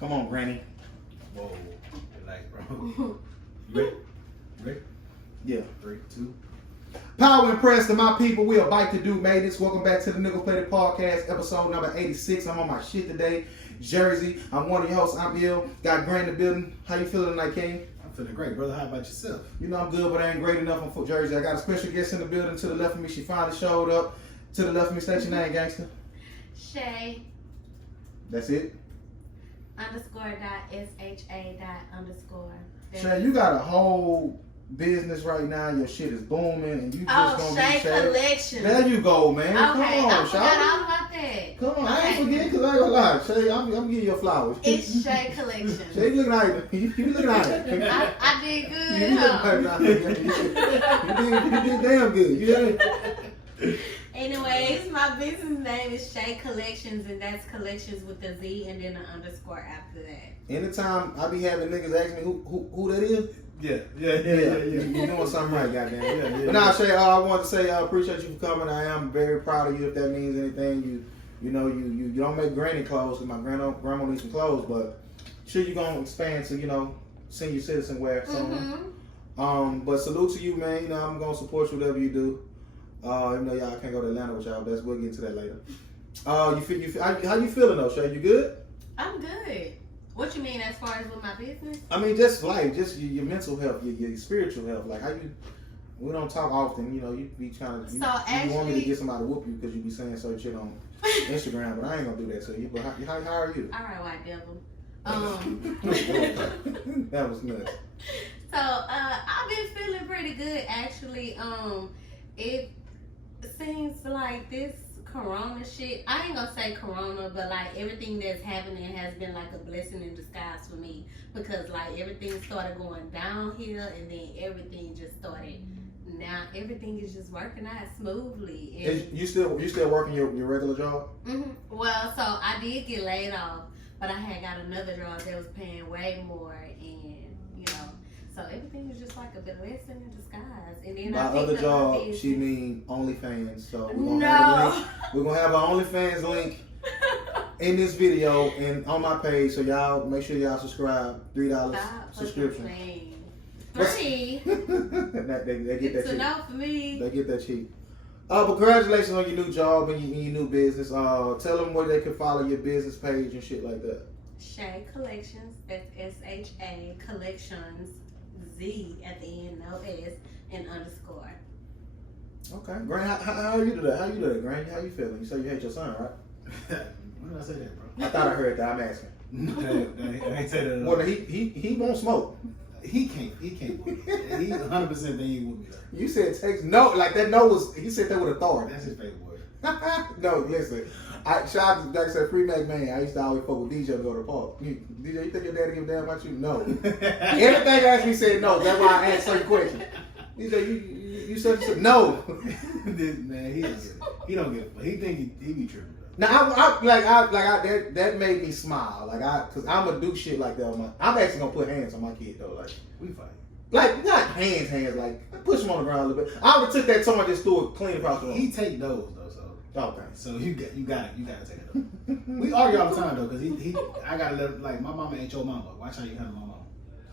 Come on, Granny. Whoa, relax, bro. Ready? Ready? Yeah. 3, 2. Power and press to my people. We are Bike to Do made this. Welcome back to the Nickel Plated Podcast, episode number 86. I'm on my shit today. Jersey. I'm one of your hosts. I'm ill. Got Grant in the building. How you feeling tonight, King? I'm feeling great, brother. How about yourself? You know I'm good, but I ain't great enough for Jersey. I got a special guest in the building to the left of me. She finally showed up. To the left of me, state your name, gangster. Shay That's it. _.sha._. Shay, you got a whole business right now. Your shit is booming, and you just gonna Shay be Shay. Collection. There you go, man. Okay, Come I on, forgot Shay. all about that. Come on, I ain't Okay. forget because I ain't gonna lie. Shay, I'm giving you your flowers. It's Shay Collection. Shay, you looking at it. You looking at it. I did good, You huh? did damn good. You did. Anyways, my business name is Shay Collections, and that's collections with a Z and then an underscore after that. Anytime I be having niggas ask me who that is, Yeah. you doing something right, goddamn. Yeah. But now, Shay, I wanted to say I appreciate you for coming. I am very proud of you. If that means anything, you don't make granny clothes because my grandma needs some clothes, but sure you gonna expand to senior citizen wear soon. But salute to you, man. You know I'm gonna support you whatever you do. Even though y'all can't go to Atlanta with y'all, but we'll get into that later. How you feeling though, Shay? You good? I'm good. What you mean as far as with my business? I mean, just life, just your mental health, your spiritual health. Like how you, we don't talk often. You be trying to. You want me to get somebody to whoop you because you be saying certain shit on Instagram, but I ain't gonna do that to you. But how are you? All right, white devil. That was nuts. So I've been feeling pretty good actually. It seems like this corona shit, I ain't gonna say corona, but like everything that's happening has been like a blessing in disguise for me, because like everything started going downhill and then everything just started, now everything is just working out smoothly. And You still working your regular job? well, so I did get laid off, but I had got another job that was paying way more, and so everything is just like a blessing in disguise. And then My I picked other up job, my business. she mean OnlyFans. So we're gonna No. have a link. We're gonna have an OnlyFans link in this video and on my page. So y'all make sure y'all subscribe. $3 Stop subscription. fucking What's- playing. they get that It's a cheap. no for me. They get that cheap. But congratulations on your new job and your new business. Tell them where they can follow your business page and shit like that. Shay Collections. That's SHA Collections. Z at the end, no S, and underscore. Okay, Grant, how are you today? How you today, Grant? How you feeling? You say you hate your son, right? When did I say that, bro? I thought I heard that. I'm asking. I ain't say that at all. Well, he won't smoke. He can't. He 100% think he would be there. You said text no, like that no was. He said that with authority. That's his favorite word. No, listen. Shout out to like I said, Free Mac Man. I used to always fuck with DJ to go to the park. DJ, you think your daddy give a damn about you? No. Everything I asked me said no. That's why I asked certain questions. DJ, you said no. This man, he don't get it. He think he be tripping. Now that made me smile. Cause I'm gonna do shit like that on my. I'm actually gonna put hands on my kid though. Like We fight. Like not hands. Like push him on the ground a little bit. I would took that toy and just threw it clean across the room. He take those though, Okay. so you gotta take it though. We argue all the time though, cause I gotta let, like, my mama ain't your mama. Watch how you handle my mama.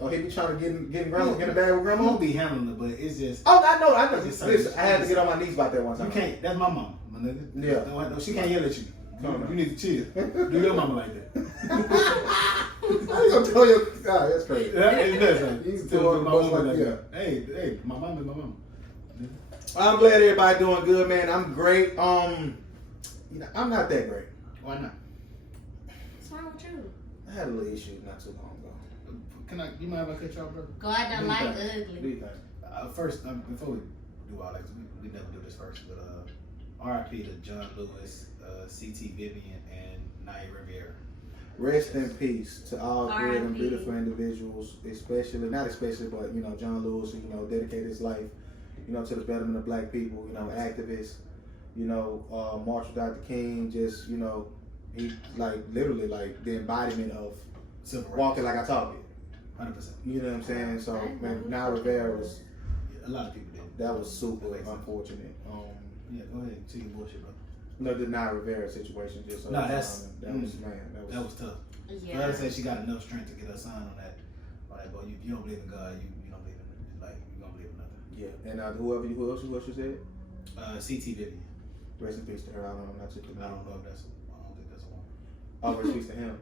Oh, he be trying to get in grandma, get in the bag with I grandma. won't be handling it, but it's just Oh, I know. Listen, I had to get on my knees about that one time. you can't. That's my mama, my nigga. Yeah. No, she can't yell at you. No. You need to chill. Do your mama like that. How you gonna tell your? God, that's crazy. It's nuts, huh? You can Tell tell my her mama like like that. that. Hey, my mama is my mama. I'm glad everybody doing good, man. I'm great. I'm not that great. Why not? What's wrong with you? I had a little issue not too long ago. You mind if I cut you off, bro? God don't like ugly. What do you think? First, before we do all that, 'cause we never do this first, but R.I.P. to John Lewis, C.T. Vivian, and Naya Rivera. Rest in peace to all good and R.I.P. beautiful individuals, not especially, but John Lewis, who dedicated his life, to the betterment of black people, activists, Martin Luther King, just, he like literally like the embodiment of Civil rights. walking like I talk it. 100%. You know what I'm saying? So, man, Naya Rivera was, A lot of people did. that was super unfortunate. Yeah, go ahead. See your bullshit, bro. No, the Naya Rivera situation just No, that's- that was man, That was tough. Yeah. But I say she got enough strength to get her son on that. But you don't believe in God, you don't believe in like you don't believe in nothing. Yeah, and who else you said? CT Vivian. Rest in peace to her. I don't know. Not to I don't know if that's. I don't think that's a woman. Oh, rest in peace to him.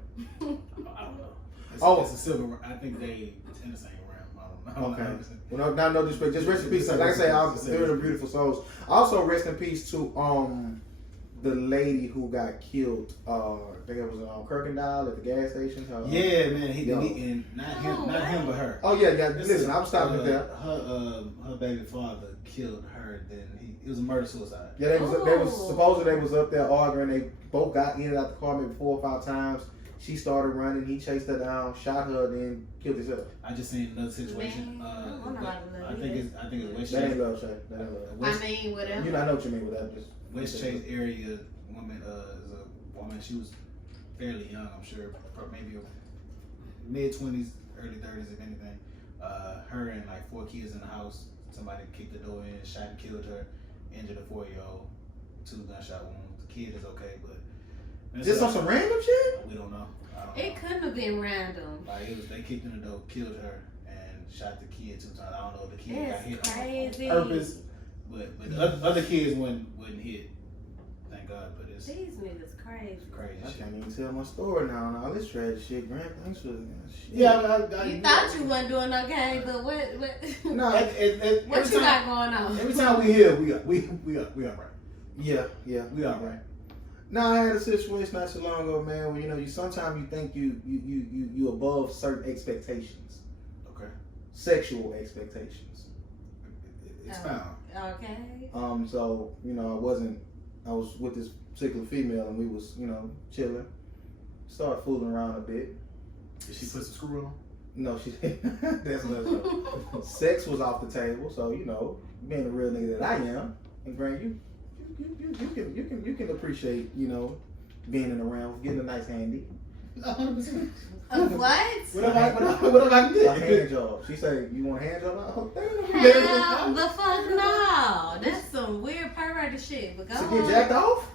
I don't know. It's a silver. I think they in the same realm. I don't know. Okay. Well, no disrespect. Just rest in peace. Like I say, they're beautiful souls. Also, rest in peace to the lady who got killed. I think it was Kirkendall at the gas station. Yeah, man. And not him, but her. Oh yeah. Listen, I'm stopping there. Her baby father killed her. Then it was a murder suicide. Yeah, they was supposedly they was up there arguing. They both got in and out the car maybe 4 or 5 times. She started running. He chased her down, shot her, then killed himself. I just seen another situation. I think it's West That Chase. ain't love, Shay. That ain't love. I mean, whatever. You know, I know what you mean with that. Just West Chase area woman is a woman. She was fairly young, I'm sure, maybe mid-20s, early 30s, if anything. Her and like 4 kids in the house. Somebody kicked the door in, shot and killed her, injured a 4-year-old, 2 gunshot wounds. The kid is okay, but just on some random shit. We don't know. It couldn't have been random. Like they kicked in the door, killed her, and shot the kid 2 times. I don't know if the kid got hit crazy. on purpose, but the other kids wasn't hit. Thank God, but it's These niggas crazy. crazy I shit. can't even tell my story now and all this trash shit. Grant, thanks for shit. Yeah, You thought you wasn't doing okay, but what No. what you got going on? Every time we here, we all right. Yeah. We all right. Now I had a situation not so long ago, man, where you sometimes you think you above certain expectations, Okay. sexual expectations. It's found. Okay. So I was with this particular female and we was chilling, started fooling around a bit. Did she put some screw on? No, she that's another story. Sex was off the table, so being the real nigga that I am, and Grant, you can appreciate being in the realm, getting a nice handy. 100%. What? What I A did? hand job. She said, "You want a hand job?" Oh, Hell the fuck no. That's some weird perverted shit. But go to on. get jacked off?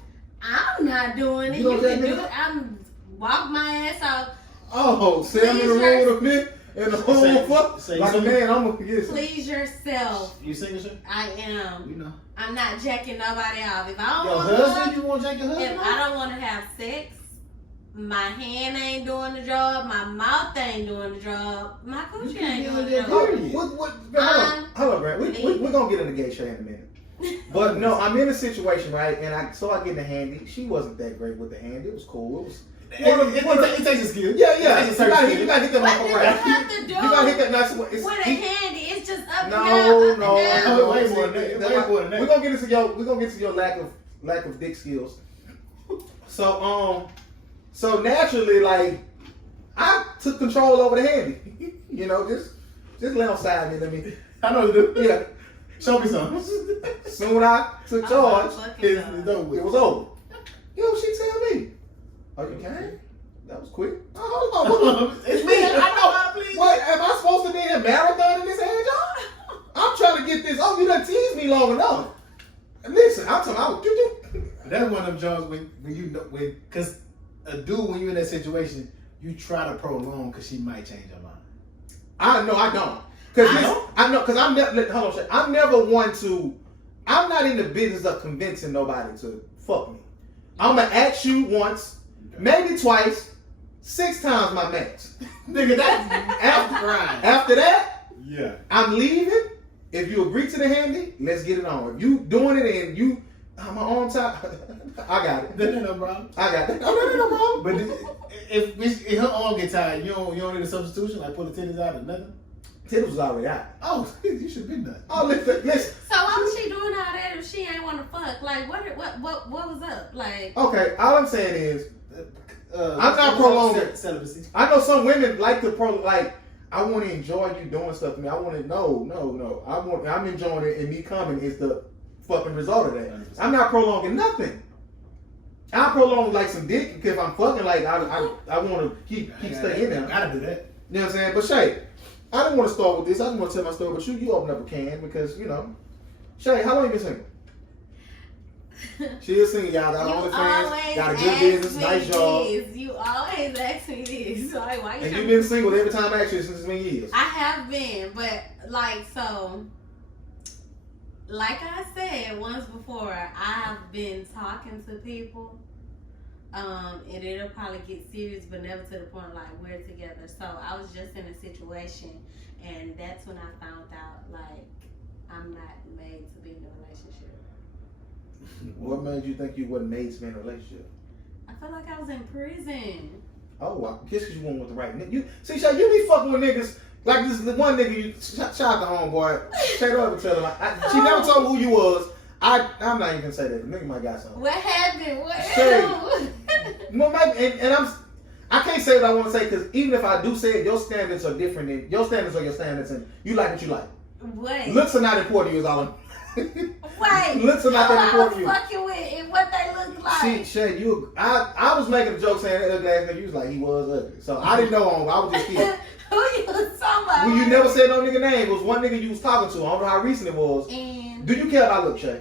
I'm not doing it. You don't can jack do niggas it. I'm walk my ass off. Oh, send me the room with a bit and the whole fuck. say Like a something. man, I'm gonna forget some. Please yourself. You single shit? I am. You know. I'm not jacking nobody off. If I Your don't want husband? You want to jack your husband? if I don't want to have sex, my hand ain't doing the job, my mouth ain't doing the job, my coochie ain't doing the job. Hold on, Grant. We're gonna get into gay shit in a minute. But no, I'm in a situation, right? And I get the handy. She wasn't that great with the hand. It was cool. It was. It takes a skill. Yeah. It takes a certain skill. You gotta hit that What motherfucker do you right. have to do You gotta hit that nice one. with a handy? It's just up and No. down, up and down. Way more than that. Way more than that. We're gonna get into your lack of dick skills. So naturally, like I took control over the handy. Just lay on side me. Let me. I know you do. Yeah. Show me something. Soon I took charge, Fucking God. it was over. She tell me, "Oh, you came? That was quick." Oh, It's me. I know how to please. What am I supposed to be in a marathon in this hand job? I'm trying to get this. Oh, you done teased me long enough. And listen, I'm talking. That's one of them jobs because a dude when you're in that situation, you try to prolong because she might change her mind. I don't. Because I'm never. Hold on, I'm never one to. I'm not in the business of convincing nobody to fuck me. I'm gonna ask you once, maybe twice, 6 times my max. Nigga, that's After that, yeah. I'm leaving. If you agree to the handy, let's get it on. If you doing it and I'm on top, I got it. That ain't no problem. I got that. No problem. But if her arm get tired, you don't need a substitution, like pull the titties out or nothing? Titties was already out. Oh, you should have been done. Oh, listen. So why was she doing all that if she ain't want to fuck? Like what was up? Like Okay, all I'm saying is, I'm not prolonging celibacy. I know some women like to I want to enjoy you doing stuff to me. I want to no. I'm enjoying it, and me coming is the fucking result of that. I'm not prolonging nothing. I prolong like some dick if I'm fucking like I want to keep staying in there. Gotta do that. You know what I'm saying? But Shay, I didn't want to start with this. I didn't want to tell my story, but you open up a can because Shay, how long you been single? She is single, y'all. Got OnlyFans, got a good business, nice job. You always ask me this. Like, why you And you've been single every time actually since it's been years. I have been, but like so. Like I said once before, I've been talking to people, and it'll probably get serious, but never to the point like we're together. So I was just in a situation, and that's when I found out like I'm not made to be in a relationship. What made you think you wasn't made to be in a relationship? I felt like I was in prison. Oh, well, just because you went with the right nigga. You see, Shay, you be fucking with niggas like this. The one nigga you shout out to homeboy, straight up and tell him. She never told me who you was. I'm not even gonna say that. The nigga might got something. What happened? What Shay. happened? Well, maybe, and I can't say what I want to say because even if I do say it, your standards are different. Than your standards are your standards, and you like what you like. Wait. Looks are not important to you, is all I'm. Wait. Looks are not that important to you. Fucking with and what they look like. See, Shay, I was making a joke saying that ugly ass nigga. You was like, he was ugly. So I didn't know him. I was just kidding. Who you was talking about? Well, you never said no nigga name. It was one nigga you was talking to. I don't know how recent it was. And Do you care about look, Shay?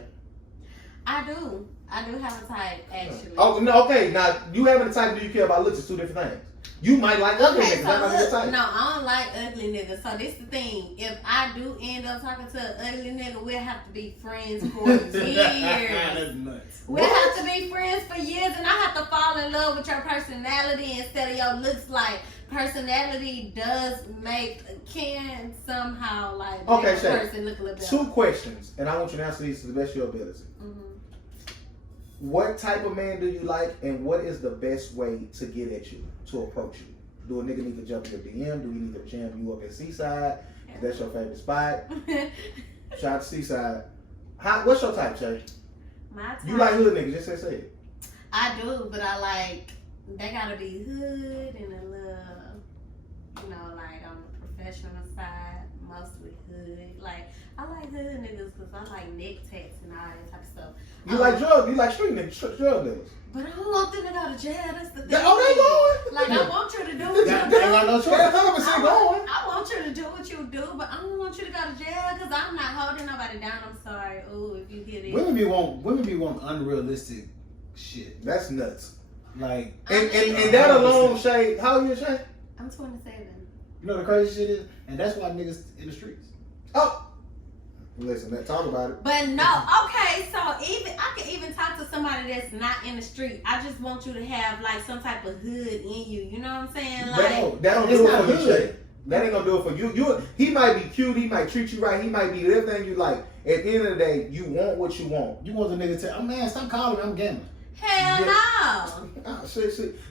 I do. I do have a type, actually. Oh, no, okay. Now, you having a type, do you care about looks is two different things. You might like ugly Okay, niggas. so That's not your look, type. no, I don't like ugly niggas. So this the thing. If I do end up talking to an ugly nigga, we'll have to be friends for years. That's nuts. We'll have to be friends for years, and I have to fall in love with your personality instead of your looks. Like personality can somehow like make Okay, a Shay. person look a little better. 2 questions, and I want you to answer these to the best of your ability. Mhm. What type of man do you like, and what is the best way to get at you, to approach you? Do a nigga need to jump in your DM? Do he need to jam you up at Seaside? If that's your favorite spot. Shout out to Seaside. What's your type, Shay? My type. You like hood niggas? Just say it. I do, but I like they gotta be hood and a little, like on the professional side, mostly hood. Like I like hood niggas because I like neck tats and all that type of stuff. You like drugs? You like street niggas? Drug niggas? But I don't want them to go to jail. That's the thing. Oh, they going? Like I want you to do what They you ain't do. got no choice. 100% going. I want you to do what you do, but I don't want you to go to jail because I'm not holding nobody down. I'm sorry. Ooh, if you hear this. Women be want unrealistic shit. That's nuts. Like, And that alone, Shay, how old are you, Shay? I'm 27. you know the crazy shit is, and that's why niggas in the streets. Oh, listen, let's talk about it. But no, okay, so I can even talk to somebody that's not in the street. I just want you to have like some type of hood in you. You know what I'm saying? Like That don't It's do it not for you, hood. Shay. That ain't gonna do it for you. He might be cute. He might treat you right. He might be everything you like. At the end of the day, you want what you want. You want the nigga to tell, oh man, stop calling me, I'm gambling. hell no. See,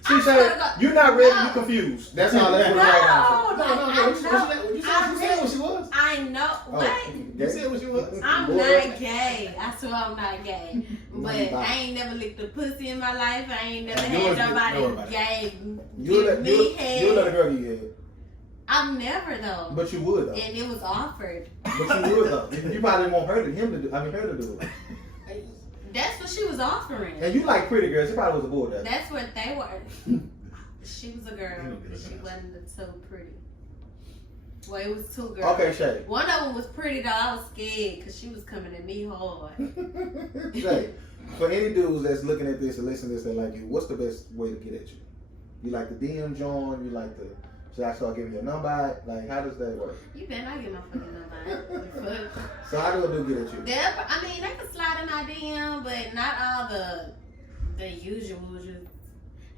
I'm Shay, gonna go- you're not ready. No. You confused. That's all that's No, what right now. No. You said what she was. I know. What? You said what she was. I'm Boy. not gay. I swear I'm not gay. But You I ain't never licked a pussy in my life. I ain't never You had was- don't worry nobody about it. gay You'll give me let a head. girl give you head. I've never though. But you would though. And it was offered. But you would though. You probably want her to do it. That's what she was offering. And you like pretty girls. She probably was a bull there. That's what they were. She was a girl, but she wasn't so pretty. Well, it was 2 girls. Okay, Shay. One of them was pretty though. I was scared because she was coming at me hard. Shay, for any dudes that's looking at this and listening to this that like you, what's the best way to get at you? You like the DM John? You like the... Should I start giving you a number? Like, how does that work? You better not get my fucking number. So how do a dude get at you? They can slide in my DM, but not all the usual. Just,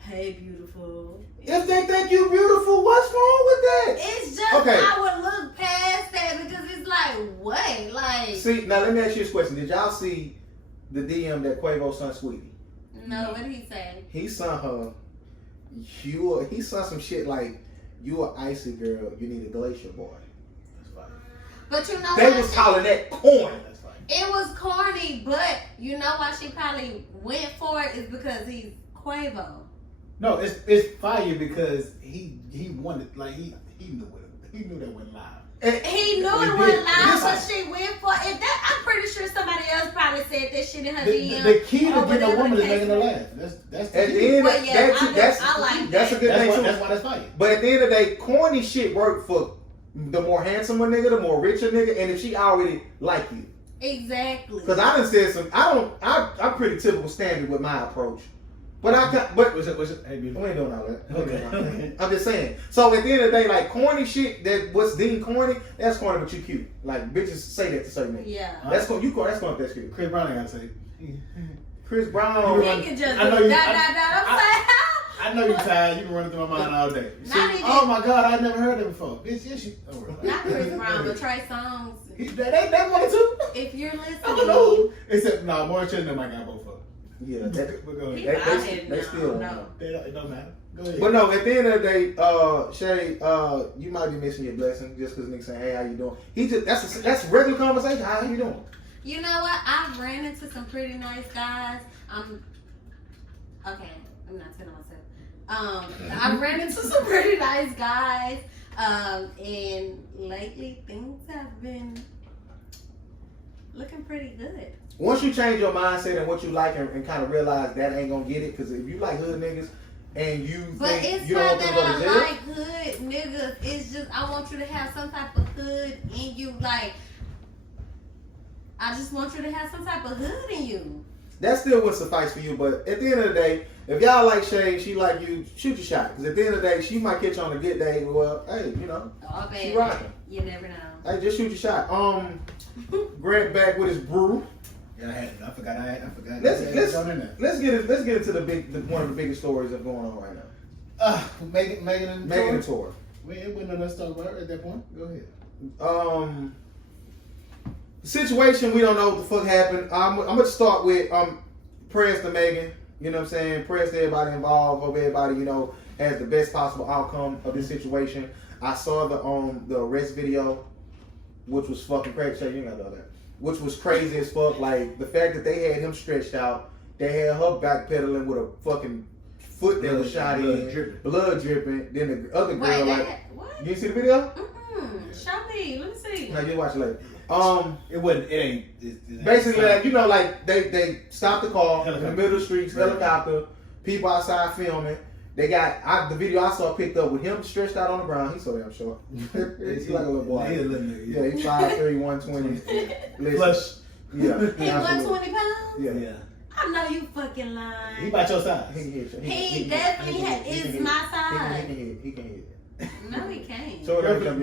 hey, beautiful. If they think you beautiful, what's wrong with that? It's just Okay. I would look past that because it's like what, like See, now let me ask you this question. Did y'all see the DM that Quavo sent Sweetie? no. What did he say? He sent her, he sent some shit like, you a icy girl, you need a glacier boy. That's fine. But you know They what? was calling that corny. That's fine. It was corny, but you know why she probably went for it is because he's Quavo. No, it's fire because he wanted, like he knew that went live. He knew it He wasn't did. live, Yes, so she went for it. I'm pretty sure somebody else probably said that shit in her The DM. key to or getting a whatever woman the is making her case laugh. That's the At the key. end, Well, yeah, that's I like that's a that. good thing too. That's why that's fire. But at the end of the day, corny shit work for the more handsomer nigga, the more richer nigga, and if she already like you. Exactly. Because I done said some. I'm pretty typical standard with my approach. But Hey, we ain't doing all that. Okay. I'm just saying. So at the end of the day, like corny shit, that what's deemed corny, that's corny, but you cute. Like bitches say that to certain niggas. Yeah. That's corny. You corny. That's corny. That's cute. Chris Brown ain't gotta say. Chris Brown. He can just I know do you- I'm saying. I know you tired. You been running through my mind all day. Not even- Oh my God, I never heard that before. Bitch, yes you. Oh, Not Chris Brown, but Trey Songz. They wanted to. If you're I don't know. listening, Except Morris Chestnut might got both of them. Yeah. That, But go ahead. People out here they now, still no. It don't matter. Go ahead. But no, at the end of the day, Shay, you might be missing your blessing just because niggas saying, "Hey, how you doing?" He just that's regular conversation. How you doing? You know what? I've ran into some pretty nice guys. Okay, I'm not telling myself. I've ran into some pretty nice guys. And lately things have been looking pretty good. Once you change your mindset and what you like and kind of realize that ain't gonna get it, because if you like hood niggas and you But think it's you don't not want them to go to that jail, I like hood niggas. It's just I want you to have some type of hood in you. Like, I just want you to have some type of hood in you. that still would suffice for you. But at the end of the day, if y'all like Shay, she like you, shoot your shot. Because at the end of the day, she might catch you on a good day. Well, hey, you know, Oh, she baby. rocking. You never know. Hey, just shoot your shot. Grant back with his brew. Yeah, I forgot. Let's in there. let's get into one of the biggest stories that's going on right now. Megan and Megan and Tori. Tori. We wasn't enough to talk about her at that point. Go ahead. Situation, we don't know what the fuck happened. I'm gonna start with prayers to Megan. You know what I'm saying? Prayers to everybody involved. Hope everybody, you know, has the best possible outcome of this situation. I saw the arrest video, which was fucking crazy. Shay, you ain't gotta know that. Which was crazy as fuck. Like the fact that they had him stretched out, they had her backpedaling with a fucking foot that was shot in, blood dripping. Then the other girl, Wait, like, what? you see the video? Show me. Let me see. No, you watch it later. It ain't. Basically, like, you know, like they stopped the car in the Helicopter. middle of the streets, helicopter, people outside filming. They got the video I saw picked up with him stretched out on the ground. He's so damn short. He's like a little boy. He a little nigga. Yeah, he's 5'3", 120. Listen, Plus, yeah, He absolutely. 120 pounds? Yeah, yeah. I know you fucking He lying. about your size. He can hit you. He definitely is my size. He can hit. No, he can't. So Girl, come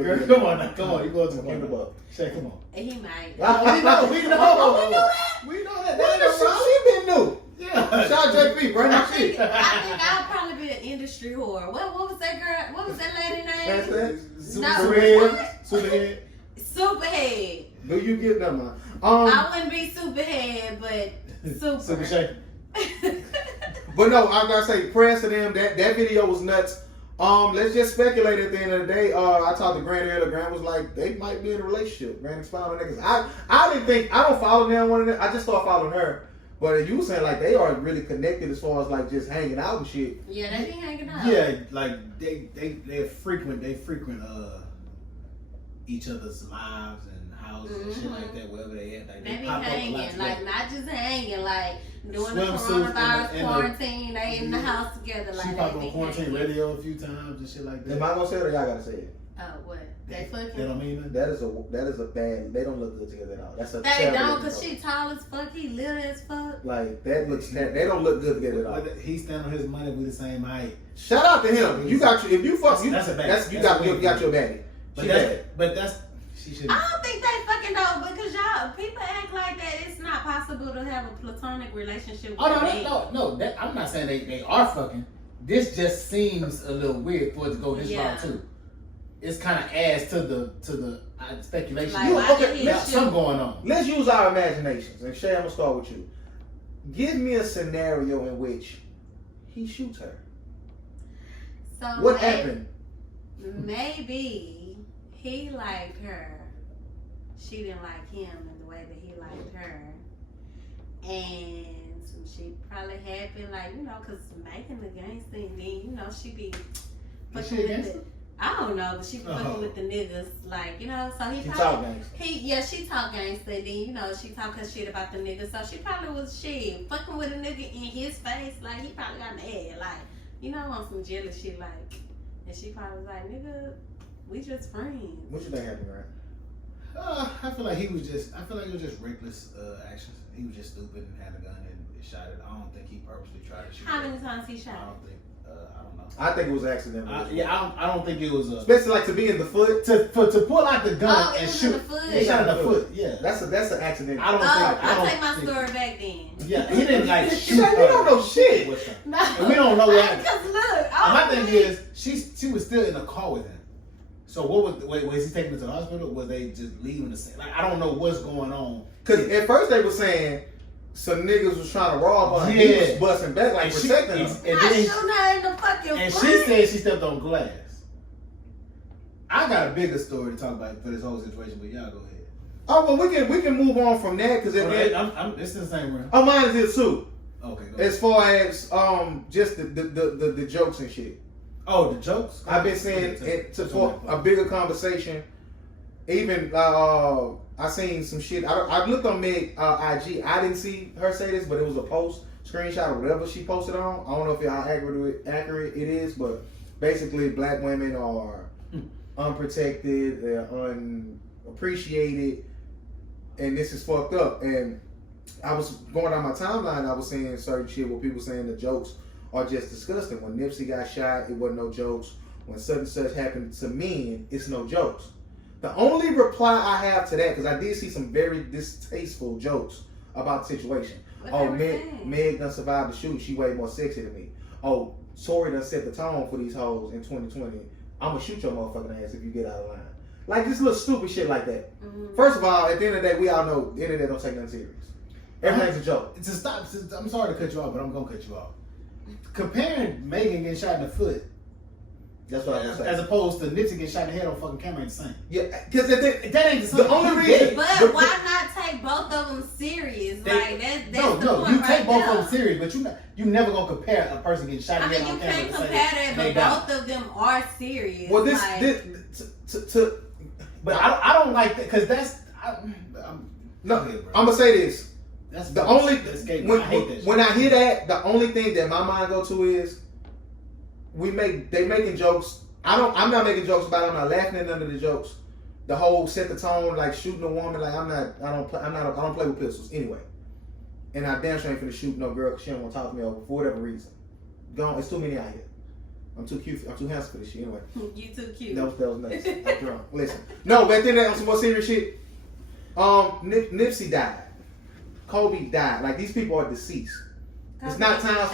on, you going to the Give the point. buck. Shay, come on. He might. We know. We know that. What the shit she been new? Yeah. Shout out JP, bring I that think shit. I'll probably be an industry whore. What was that girl? What was that lady That's name? that. No, Superhead. what? Superhead. Superhead. Do you get that man? I wouldn't be superhead, but super. Super Shay. But no, I gotta say, prayers to them. That video was nuts. Let's just speculate at the end of the day. I talked to Grant earlier. Grant was like, they might be in a relationship. Grant expounded on niggas. I didn't think, I don't follow them one of them. I just started following her. But you were saying like they are really connected as far as like just hanging out and shit. Yeah, they be hanging out. Yeah, like they frequent each other's lives and houses and shit like that, wherever they at. Like, They be pop up a lot hanging, together. like not just hanging, like doing the Swimsuits coronavirus and the- quarantine. They in the house together, like She they popped be on quarantine hanging. radio a few times and shit like that. Am I gonna say it or y'all gotta say it? Oh, what? They That fucking. don't mean nothing. That is a bad. They don't look good together at all. That's a They terrible don't, cause couple. she tall as fuck. He little as fuck. Like that looks. They don't look good together at all. But he stand on his money with the same height. Shout out to him. You got your. If you fuck, you That's a bad. that's you got your baddie. But She that's, bad. but that's she should. I don't think they fucking though, because y'all people act like that. It's not possible to have a platonic relationship. With Oh a date. no! That, I'm not saying they are fucking. This just seems a little weird for it to go this Yeah. route too. It's kind of adds to the speculation. Like, You- why okay, did he There's shoot? something going on. Let's use our imaginations. And Shay, I'm gonna start with you. Give me a scenario in which he shoots her. So What happened? Maybe he liked her. She didn't like him in the way that he liked her. And some shit probably happened, like, you know, because Megan the gangster, and then, you know, she be Is fucking she a with gangster? I don't know, but she fucking Oh. with the niggas, like, you know, so he She probably, talk gangster. she talk gangster, then, you know, she talk her shit about the niggas, so she probably was shit, fucking with a nigga in his face, like, he probably got mad, like, you know, on some jealous shit, like, and she probably was like, nigga, we just friends. What you think happened, right? I feel like it was just reckless actions. He was just stupid and had a gun and shot it. I don't think he purposely tried to shoot. How it. many times he shot? I don't think. I don't know. I think it was accidental. I don't think it was a. Especially like to be in the foot. To pull out the gun it and was shoot. in the foot. He shot in the foot. Yeah. That's an accident. I don't think. I'll take my story back then. Yeah, he didn't like shoot. You don't know shit. No. And we don't know what happened. Because look, My thing is, she was still in the car with him. So what was he taking her to the hospital? Or was they just leaving the scene? Like I don't know what's going on. Cause at first they were saying some niggas was trying to rob her. And he was busting back like protecting her. I'm not shooting her in the fucking And foot. she said she stepped on glass. I got a bigger story to talk about for this whole situation, but y'all go ahead. Oh well, we can move on from that because It's in the same room. oh, mine is it too. Okay, go ahead. As far as just the jokes and shit. Oh, the jokes? I've been saying for a bigger conversation. Even I seen some shit. I looked on Meg IG. I didn't see her say this, but it was a post screenshot or whatever she posted on. I don't know if how accurate it is, but basically black women are unprotected, they're unappreciated, and this is fucked up. And I was going down my timeline. I was seeing certain shit where people saying the jokes are just disgusting. When Nipsey got shot, it wasn't no jokes. When such and such happened to men, it's no jokes. The only reply I have to that, because I did see some very distasteful jokes about the situation. Meg done survived the shoot. She way more sexy than me. Oh, Tory done set the tone for these hoes in 2020. I'm gonna shoot your motherfucking ass if you get out of line. Like this little stupid shit like that. Mm-hmm. First of all, at the end of the day, we all know the internet don't take nothing serious. Everything's a joke. I'm sorry to cut you off, but I'm gonna cut you off. Comparing Megan getting shot in the foot, that's what I was saying, as opposed to Nipsey getting shot in the head on fucking camera, ain't the same. Yeah, because that ain't the same. The only reason. But why not take both of them serious? Like that's the point you right take both there. of them serious, but you never gonna compare a person getting shot in the head on camera. You can't compare that, but both of them are serious. Well, but I don't like that because that's. I'm gonna say this. That's the only I hate that when I hear that, the only thing that my mind go to is they making jokes. I'm not making jokes about it. I'm not laughing at none of the jokes. The whole set the tone like shooting a woman. Like I don't play with pistols anyway. And I damn sure ain't finna shoot no girl because she don't want to talk to me over for whatever reason. Gone. It's too many out here. I'm too cute. I'm too handsome for this shit anyway. You too cute. That was nice. I'm drunk. Listen. No, but then on some more serious shit. Nipsey died. Kobe died. Like these people are deceased. It's not time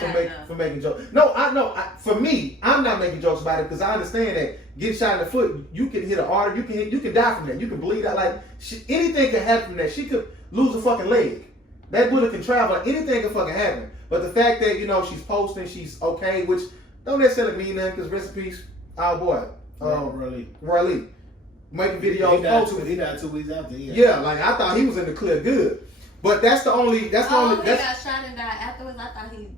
for making jokes. No, I know. For me, I'm not making jokes about it because I understand that getting shot in the foot, you can hit an artery, you can die from that, you can bleed out. Like anything can happen from that. She could lose a fucking leg. That bullet can travel. Like, anything can fucking happen. But the fact that she's posting, she's okay, which don't necessarily mean nothing because rest in peace, our boy, Raleigh, making videos. He died 2 weeks after. Yeah, like I thought he was in the clear good. But that's the only. He got shot and died afterwards. I thought he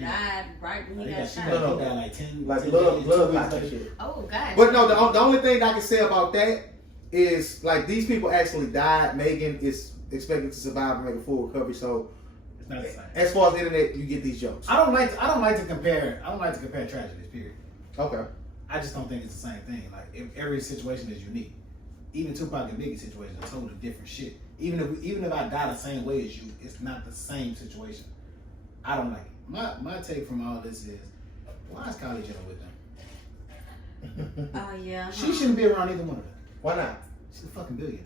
died right when he got shot. No. He died like 10. Like blood clot and shit. Oh God. But no, the only thing I can say about that is like these people actually died. Megan is expected to survive and make a full recovery. So it's not the same. As far as the internet, you get these jokes. I don't like to compare tragedies. Period. Okay. I just don't think it's the same thing. Like every situation is unique. Even Tupac and Biggie situation are totally different shit. Even if I die the same way as you, it's not the same situation. I don't like it. My take from all this is, why is Kylie Jenner with them? Oh yeah. She shouldn't be around either one of them. Why not? She's a fucking billionaire.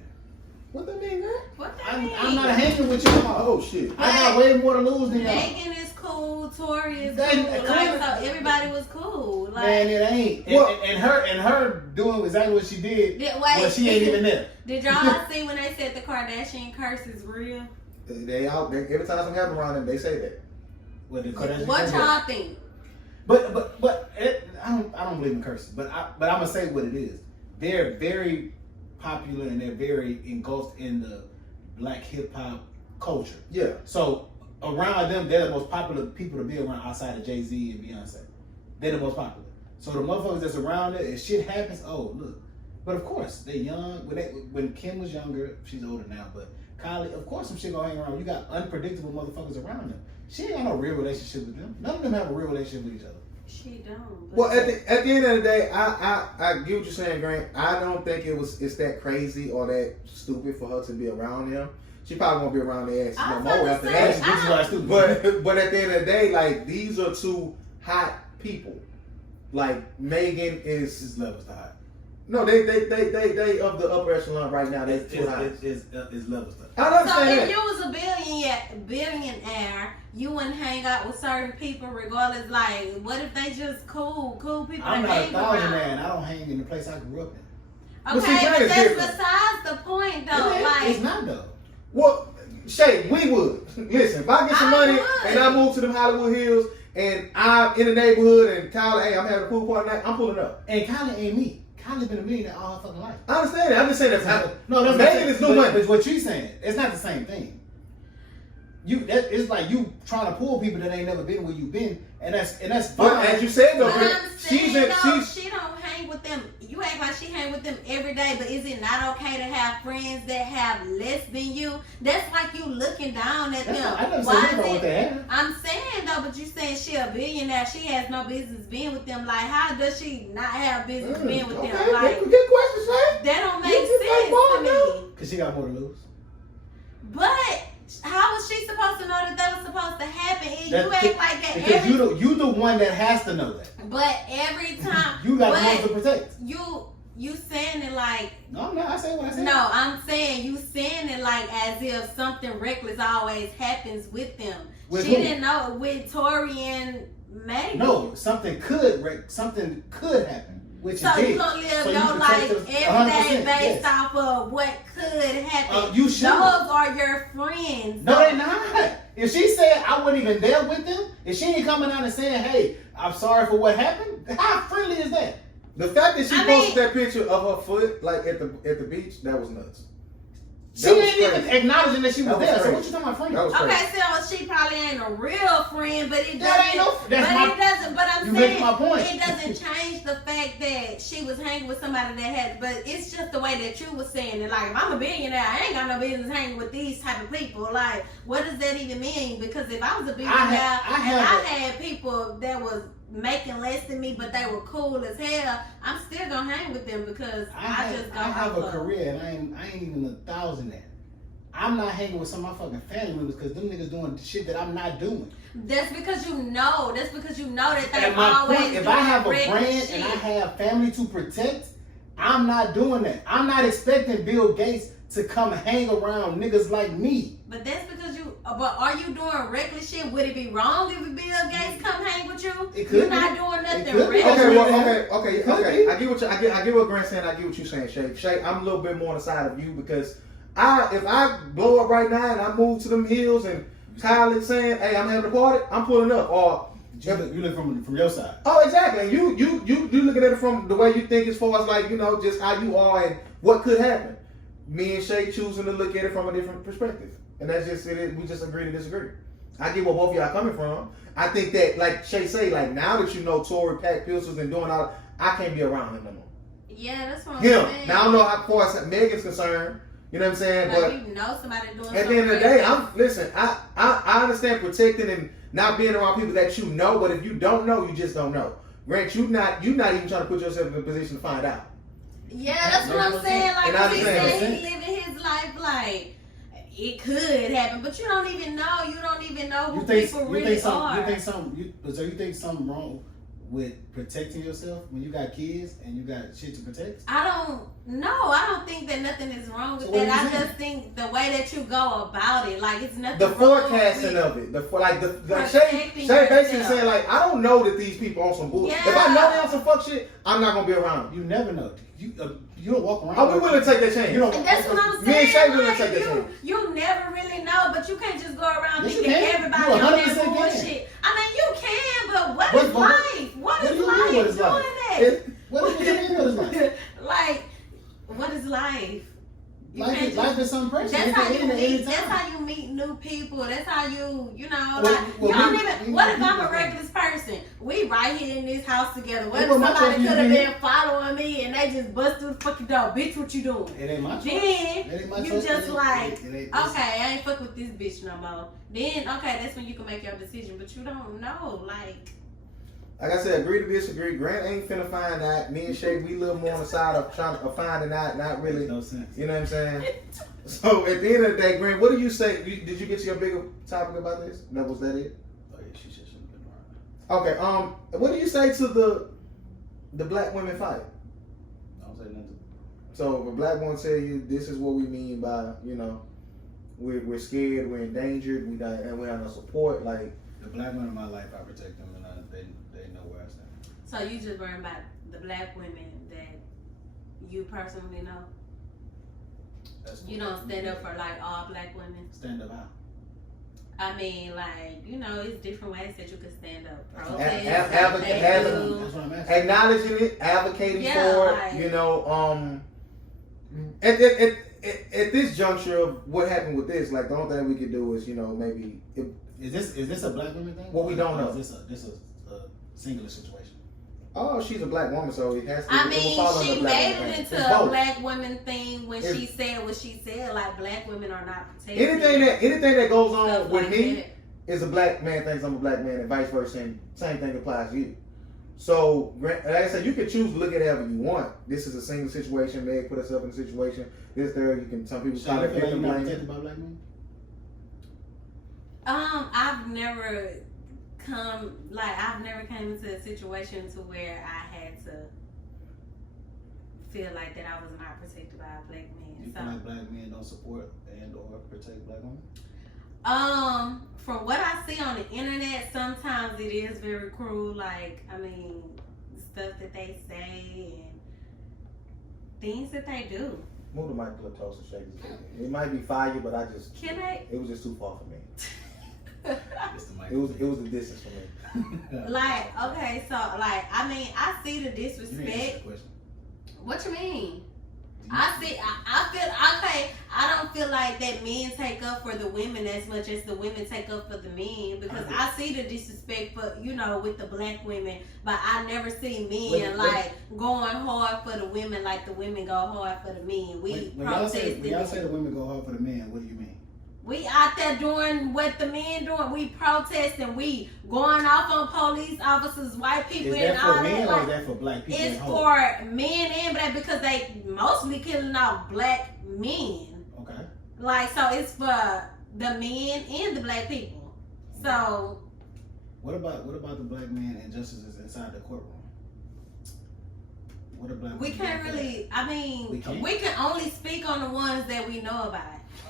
What that mean, girl? What that mean? I'm not hanging with y'all. Oh shit. I got way more to lose than y'all. Megan is cool. Tory is cool. Like, so everybody was cool. Like, man, it ain't. And her doing exactly what she did. Well, she ain't even there. Did y'all see when they said the Kardashian curse is real? They every time something happens around them, they say that. What y'all think? But I don't believe in curses. But I'm gonna say what it is. They're very popular and they're very engulfed in the black hip hop culture. Yeah. So around them, they're the most popular people to be around outside of Jay-Z and Beyonce. They're the most popular. So the motherfuckers that's around it, if shit happens, oh look. But of course, they're young. When Kim was younger, she's older now, but Kylie, of course some shit gonna hang around. You got unpredictable motherfuckers around them. She ain't got no real relationship with them. None of them have a real relationship with each other. She don't. But Well, at the end of the day, I get what you're saying, Grant. I don't think it's that crazy or that stupid for her to be around him. She probably won't be around their asses no more after That's that. why it's stupid. But at the end of the day, like these are two hot people. Like Megan is His levels high. no, they of the upper echelon right now. They too high. It's levels high. I don't so understand if that. you was a billionaire, you wouldn't hang out with certain people regardless. Like, what if they just cool people I'm to not a hang around? thousandaire, and I don't hang in the place I grew up in. But see, Okay, that but is that's different. besides the point, though. It ain't- Like, it's not though. Well, Shay, we would. Listen, if I get some I money would. and I move to them Hollywood Hills and I'm in the neighborhood and Tyler, hey, I'm having a pool party night, I'm pulling up. And Kylie ain't me. Kylie been a millionaire all her fucking life. I understand that. I'm just saying that. No, that's Megan is new money. But what you saying? It's not the same thing. It's like you trying to pull people that ain't never been where you been, and that's But fine. as you said though, but Grant, I'm saying, she's she don't hang with them. You act like she hang with them every day, but is it not okay to have friends that have less than you? That's like you looking down at That's them. not, I never Why said anything is with it? that. I'm saying though, but you saying she a billionaire, she has no business being with them. Like, how does she not have business being with okay. them? Like, Good question, Shay. that don't make You just like ball sense to me. Cause she got more to lose. But how was she supposed to know that was supposed to happen? And you That's act like that Because every. you the one that has to know that. But every time. You got the but ones to protect. You saying it like. No, I'm not. I say what I said. No, I'm saying you saying it like as if something reckless always happens with them. With she who? didn't know with Tori and Megan. No, something could happen, which So it did. you gonna live So you your life protect us every day 100%, based yes. off of what could happen. You should. Those are your friends. No, they're not. If she said I wasn't even there with them, if she ain't coming out and saying, "Hey, I'm sorry for what happened," how friendly is that? The fact that she I posted mean- that picture of her foot like at the beach, that was nuts. She That was ain't even crazy. acknowledging that she was That was there. So crazy. what you talking about, friend? That was crazy. Okay, so she probably ain't a real friend, but it That ain't doesn't. no- that's but my- it doesn't. But I'm you saying making my point. it doesn't change the fact that she was hanging with somebody that had. But it's just the way that you was saying it. Like, if I'm a billionaire, I ain't got no business hanging with these type of people. Like, what does that even mean? Because if I was a billionaire I and I had people that was making less than me, but they were cool as hell, I'm still gonna hang with them because I just don't I have a off of- career and I ain't even a thousand at. I'm not hanging with some of my fucking family members because them niggas doing shit that I'm not doing. That's because you know. That's because you know that they And my always point, if doing I have a reckless brand shit. and I have family to protect, I'm not doing that. I'm not expecting Bill Gates to come hang around niggas like me. But that's because you. But are you doing reckless shit? Would it be wrong if Bill Gates come hang with you? It could You're be. not doing It nothing could be. reckless. Okay, well, Could okay. be. I get what Grant's saying. I get what you're saying, Shay. Shay, I'm a little bit more on the side of you because if I blow up right now and I move to them hills and Kyle's saying, "Hey, I'm having a party," I'm pulling up. Or You look from your side. oh, exactly. You looking at it from the way you think as far as like just how you are and what could happen. Me and Shay choosing to look at it from a different perspective, and that's just it. We just agree to disagree. I get where both of y'all coming from. I think that, like Shay say, like now that you know Tory packed pistols and doing all, I can't be around him no more. Yeah, that's what I'm Him. saying. Now I don't know how far as Megan's concerned. You know what I'm saying? Like, But you know somebody doing at the end of the day, something I understand protecting and not being around people that you know. But if you don't know, you just don't know. Grant, you not even trying to put yourself in a position to find out. Yeah, that's what I'm saying. Like, And I he understand. said he living his life like it could happen, but you don't even know. You don't even know who people really are. So you think something wrong with protecting yourself when you got kids and you got shit to protect? I don't know. I don't think that nothing is wrong with So what that. are you I saying? just think the way that you go about it, like it's nothing. The wrong forecasting with- of it, the Shay Protecting basically yourself. saying like, I don't know that these people on some bullshit. If I know they on some fuck shit, I'm not gonna be around them. You never know. You don't walk around. Are we willing to take that chance? You don't. And that's what I'm saying. Me and Shay willing to like, take that chance. you never really know, but you can't just go around Yes, you thinking can. everybody You on 100% that can. bullshit. I mean, you can, but what What- is what- life? What what is do you mean, life what is doing life? that? What do you mean what is life? Like, what is life? You Life can't is, life is something personal. That's It how can you end at any meet. That's time. how you meet new people. That's how you know, Well, like well, you don't we- even. we- What if we- I'm a we- reckless person? We right here in this house together. What if Well, my somebody choice could have is been following me and they just bust through the fucking door? Bitch, what you doing? It ain't my choice. Then It ain't my you choice. just It like, ain't- it ain't- okay, I ain't fuck with this bitch no more. Then okay, that's when you can make your decision. But you don't know, like. Like I said, agree to disagree. Grant ain't finna find out. Me and Shay, we live more on the side of trying to finding out, not really. Makes no sense. You know what I'm saying? So at the end of the day, Grant, what do you say? Did you get to your bigger topic about this? Was that it? Oh yeah, she shouldn't have been around. Okay. What do you say to the black women fight? I don't say nothing. So if a black woman tell you this is what we mean by, you know, we're scared, we're endangered, we have no support, like. The black women in my life, I protect them, and they know where I stand. So you just learned about the black women that you personally know? You don't stand up for like all black women? Stand up how? I mean, like, you know, it's different ways that you can stand up. That's Protest, That's what I'm asking. Acknowledging it, advocating for it, like, you know, at this juncture of what happened with this, like the only thing we could do is, you know, maybe Is this a black women thing? Well, we don't know. Is this a singular situation? oh, she's a black woman, so it has to. I it will mean, fall under she black made woman it thing. into It's a both. black woman thing when she said what she said, like black women are not protected. Anything that goes on Stuff with like me that. is a black man thinks I'm a black man, and vice versa. And same thing applies to you. So, like I said, you can choose to look at it however you want. This is a single situation. Meg put herself in a situation. This, there, you can. Some people So try you to feel like you're victim not blame. protected by black men? I've never came into a situation to where I had to feel like that I was not protected by a black man. You feel like black men don't support and or protect black women? From what I see on the internet, sometimes it is very cruel. Like, I mean, stuff that they say and things that they do. Move the mic a little closer, Shake. It might be fire, but I just. Can I? It was just too far for me. It's the mic. It was the distance for me. Like, okay, so like, I mean, I see the You didn't answer disrespect. the question. What you mean? I feel okay. I don't feel like that men take up for the women as much as the women take up for the men, because I see the disrespect for, you know, with the black women, but I never see men like going hard for the women like the women go hard for the men. We When y'all say protesting. the women go hard for the men, what do you mean? We out there doing what the men doing. We protesting. We going off on police officers, white people, Is and that all for that. men or Like, is that for black people? it's at home? for men and black, because they mostly killing off black men. Okay. Like, so it's for the men and the black people. So What about the black men and justices inside the courtroom? What are black we men can't doing for really. I mean, We can't? we can only speak on the ones that we know about,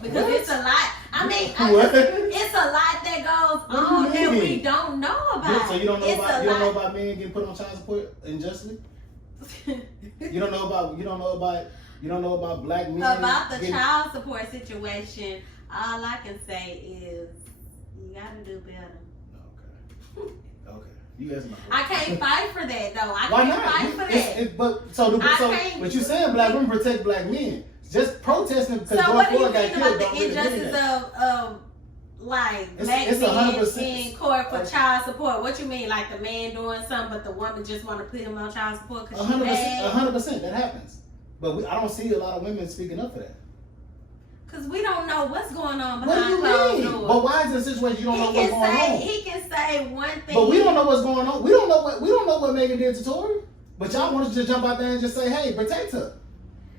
because What? it's a lot. I mean, What? it's a lot that goes What do on you that we mean? don't know that? about. So you don't know It's about a you don't know lot. about men getting put on child support unjustly? You don't know about black men About the getting, child support situation, all I can say is you gotta do better. Okay. You answer my question. I can't fight for that though. I Why can't not? fight for that. But you saying black women protect black men? Just protesting because So George what do you Floyd got mean killed about don't the really mean injustice that. of like It's black 100%. men in court for child support? What you mean, like the man doing something, but the woman just want to put him on child support because she's 100%. mad? 100%. That happens. But I don't see a lot of women speaking up for that. Because we don't know what's going on What do behind you closed mean? doors. But why is it a situation you don't know what's going on? He can say one thing. But we don't know what's going on. We don't know what Megan did to Tory. But y'all want to just jump out there and just say, "Hey, protect her."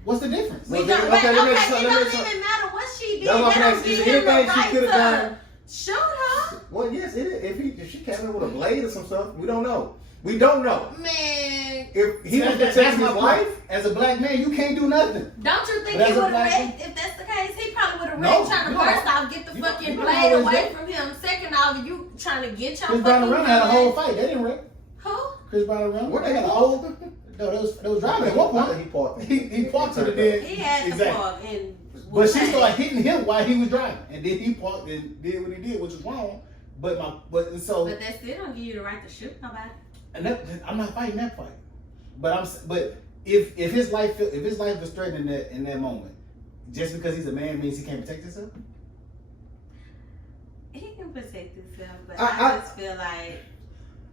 What's the difference? We Well, don't. okay, It let me don't explain- even matter what she did. That's what They I'm don't asking. give Is him the anything she right could have done? to shoot her. Well, yes, if she came in with a blade or some stuff, we don't know. We don't know. Man, If he was That's protecting my his life. wife, As a black man, you can't do nothing. don't you think But he as a would have black wrecked? If that's the case, he probably would have No, wrecked. Trying you to don't- first off get the you fucking don't blade always away do. from him. Second off, you trying to get your Chris Brown fucking and Rihanna had a gun. whole fight. They didn't wreck. Who? Chris Brown and Rihanna. what They they had a whole. No, they was driving at one point. He parked. He parked to the dead. He had the Exactly. fuck and. But she started hitting him while he was driving, and then he parked and did what he did, which was wrong. But But that still don't give you the right to shoot nobody. and I'm not fighting that fight. But if his life is threatened in that moment, just because he's a man means he can't protect himself. He can protect himself, but I- I just feel like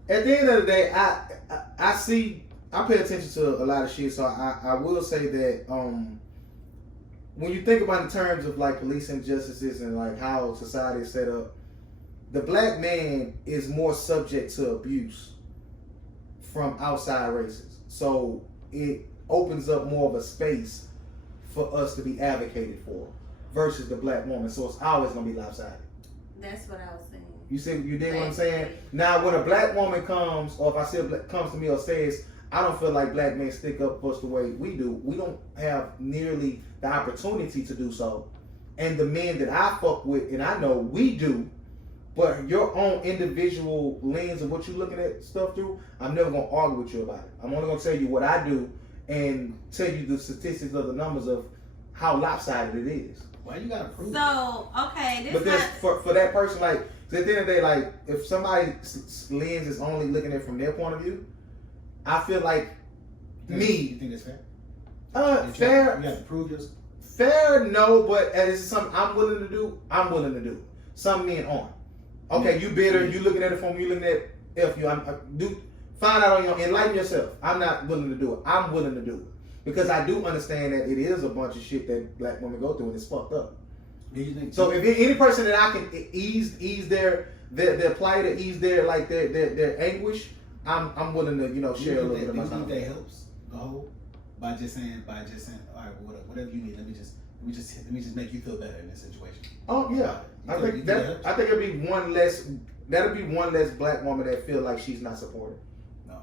At the end of the day, I see. I pay attention to a lot of shit, so I will say that when you think about in terms of like police injustices and like how society is set up, the black man is more subject to abuse from outside races. So it opens up more of a space for us to be advocated for versus the black woman. So it's always gonna be lopsided. That's what I was saying. You see, you dig what I'm saying? Now, when a black woman comes, or if I see comes to me or says, I don't feel like black men stick up for us the way we do, we don't have nearly the opportunity to do so. And the men that I fuck with, and I know we do, but your own individual lens of what you're looking at stuff through, I'm never gonna argue with you about it. I'm only gonna tell you what I do and tell you the statistics of the numbers of how lopsided it is. Why you gotta prove it? So, okay, this But not... for that person, like, 'cause at the end of the day, like, if somebody's lens is only looking at it from their point of view, I feel like You me, think that's fair? fair, You have to prove yourself. fair, no, but as something I'm willing to do, I'm willing to do. Some men aren't. Okay, you bitter, you looking at it from, you looking at if you, do find out on your, enlighten yourself. I'm not willing to do it. I'm willing to do it. Because I do understand that it is a bunch of shit that black women go through and it's fucked up. Do you think So if any person that I can ease their plight or ease their like their anguish, I'm willing to share a little bit of my time. Do you think that helps the whole by just saying all right, whatever you need, let me just make you feel better in this situation. Oh yeah, I think it'll be one less. That'll be one less black woman that feel like she's not supported. No.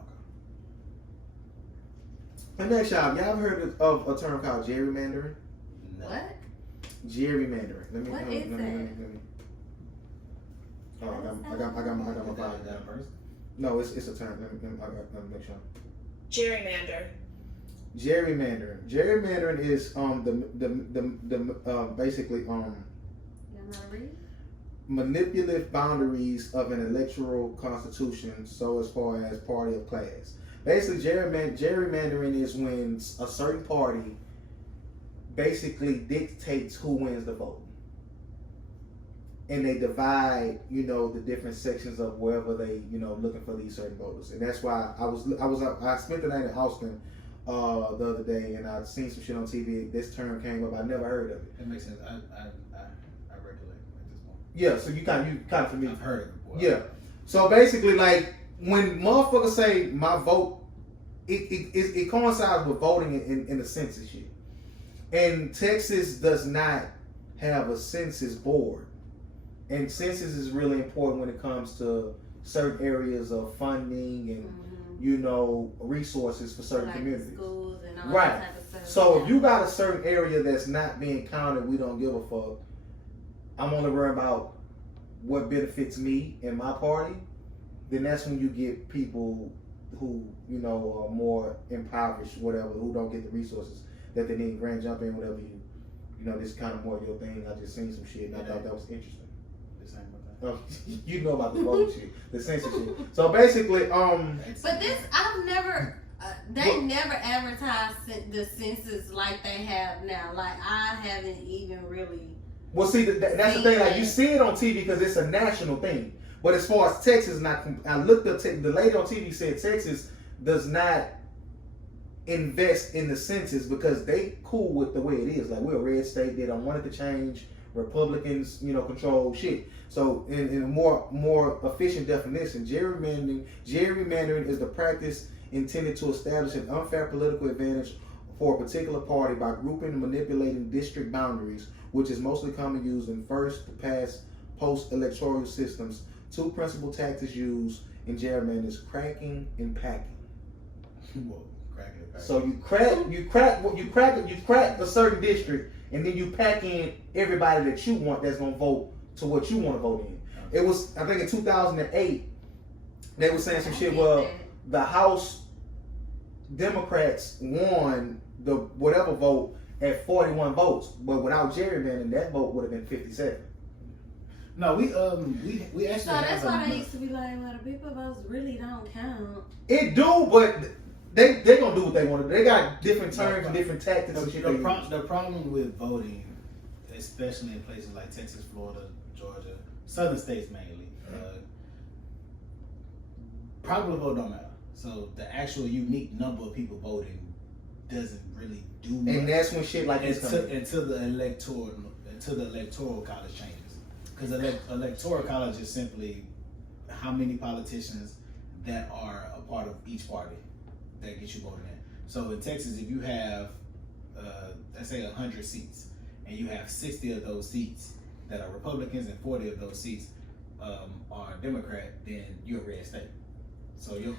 And next, y'all ever heard of a term called gerrymandering? No. What? Gerrymandering. What is that? Oh, I got my Is file. that a person? No, it's a term. Let me make sure. Gerrymander. Gerrymandering. Gerrymandering is basically Y'all know how to read? manipulative boundaries of an electoral constitution. So as far as party of class, basically gerrymandering is when a certain party basically dictates who wins the vote, and they divide the different sections of wherever they looking for these certain voters. And that's why I spent the night in Austin the other day, and I seen some shit on TV. This term came up. I never heard of it. That makes sense. I regulate at this point. Yeah, so you kind of familiar. I've heard it before. Yeah. So basically, like when motherfuckers say my vote, it coincides with voting in the census shit. And Texas does not have a census board, and census is really important when it comes to certain areas of funding and resources for certain Like communities. schools and all Right. that type of stuff. So if you got a certain area that's not being counted, we don't give a fuck. I'm only worried about what benefits me and my party. Then that's when you get people who are more impoverished, whatever, who don't get the resources that they need. Grand jump in, whatever this kind of more your thing. I just seen some shit and I thought that was interesting. The same about that. You know about the vote shit, the census shit. So basically, But this, I've never, they never advertised the census like they have now. Like, I haven't even really. well, see, that's the thing. Like, you see it on TV because it's a national thing. But as far as Texas, I looked up. The lady on TV said Texas does not invest in the census because they cool with the way it is. Like, we're a red state. They don't want it to change. Republicans, control shit. So, in a more efficient definition, gerrymandering is the practice intended to establish an unfair political advantage for a particular party by grouping and manipulating district boundaries, which is mostly commonly used in first-past post-electoral systems. Two principal tactics used in gerrymandering is cracking and packing. Well, cracking it back. So you crack a certain district, and then you pack in everybody that you want that's gonna vote to what you want to vote in. It was, I think, in 2008, they were saying some shit. Well, the House Democrats won the whatever vote at 41 votes, but without gerrymandering, that vote would have been 57. No, we actually. So that's why they used to be like, well, the people votes really don't count. It do, but they gonna do what they want to do. They got different terms and different tactics and shit. The problem with voting, especially in places like Texas, Florida, Georgia, southern states mainly, popular vote don't matter. So the actual unique number of people voting doesn't really do much. And that's when shit like this comes. Until the electoral college changes. Because electoral college is simply how many politicians that are a part of each party that gets you voted in. So in Texas, if you have, let's say 100 seats, and you have 60 of those seats that are Republicans and 40 of those seats are Democrat, then you're a red state. So your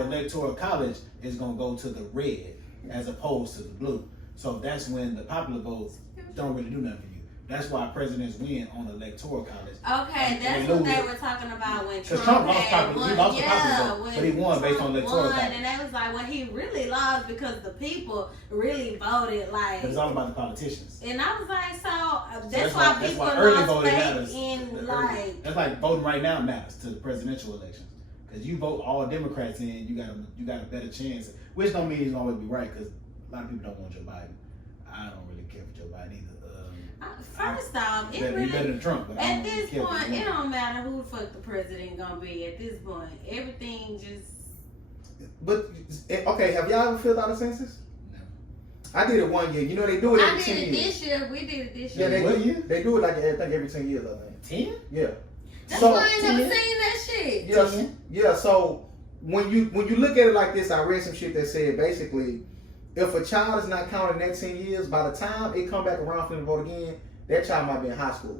electoral college is gonna go to the red as opposed to the blue. So that's when the popular votes don't really do nothing for you. That's why presidents win on electoral college. Okay, that's what they were talking about when Trump lost had popular, won. he lost the popular vote, but he won based on electoral college. And they was like, well, he really lost because the people really voted like. But it's all about the politicians. And I was like, so that's why people lost faith in like. That's like voting right now matters to the presidential elections. Because you vote all Democrats in, you got a better chance. Which don't mean he's always be right, because a lot of people don't want Joe Biden. I don't really care for Joe Biden either. First off, it really, better than Trump, at this point, it don't matter who the fuck the president gonna be. At this point, everything just. But okay, have y'all ever filled out a census? No. I did it one year. You know they do it every 10 years. I did it this year. We did it this Yeah, year. they do it like I think every 10 years. I think 10? Yeah. That's why I ain't never seen that shit. Yeah, yeah. So when you look at it like this, I read some shit that said basically, if a child is not counted in that 10 years, by the time it come back around for them to vote again, that child might be in high school.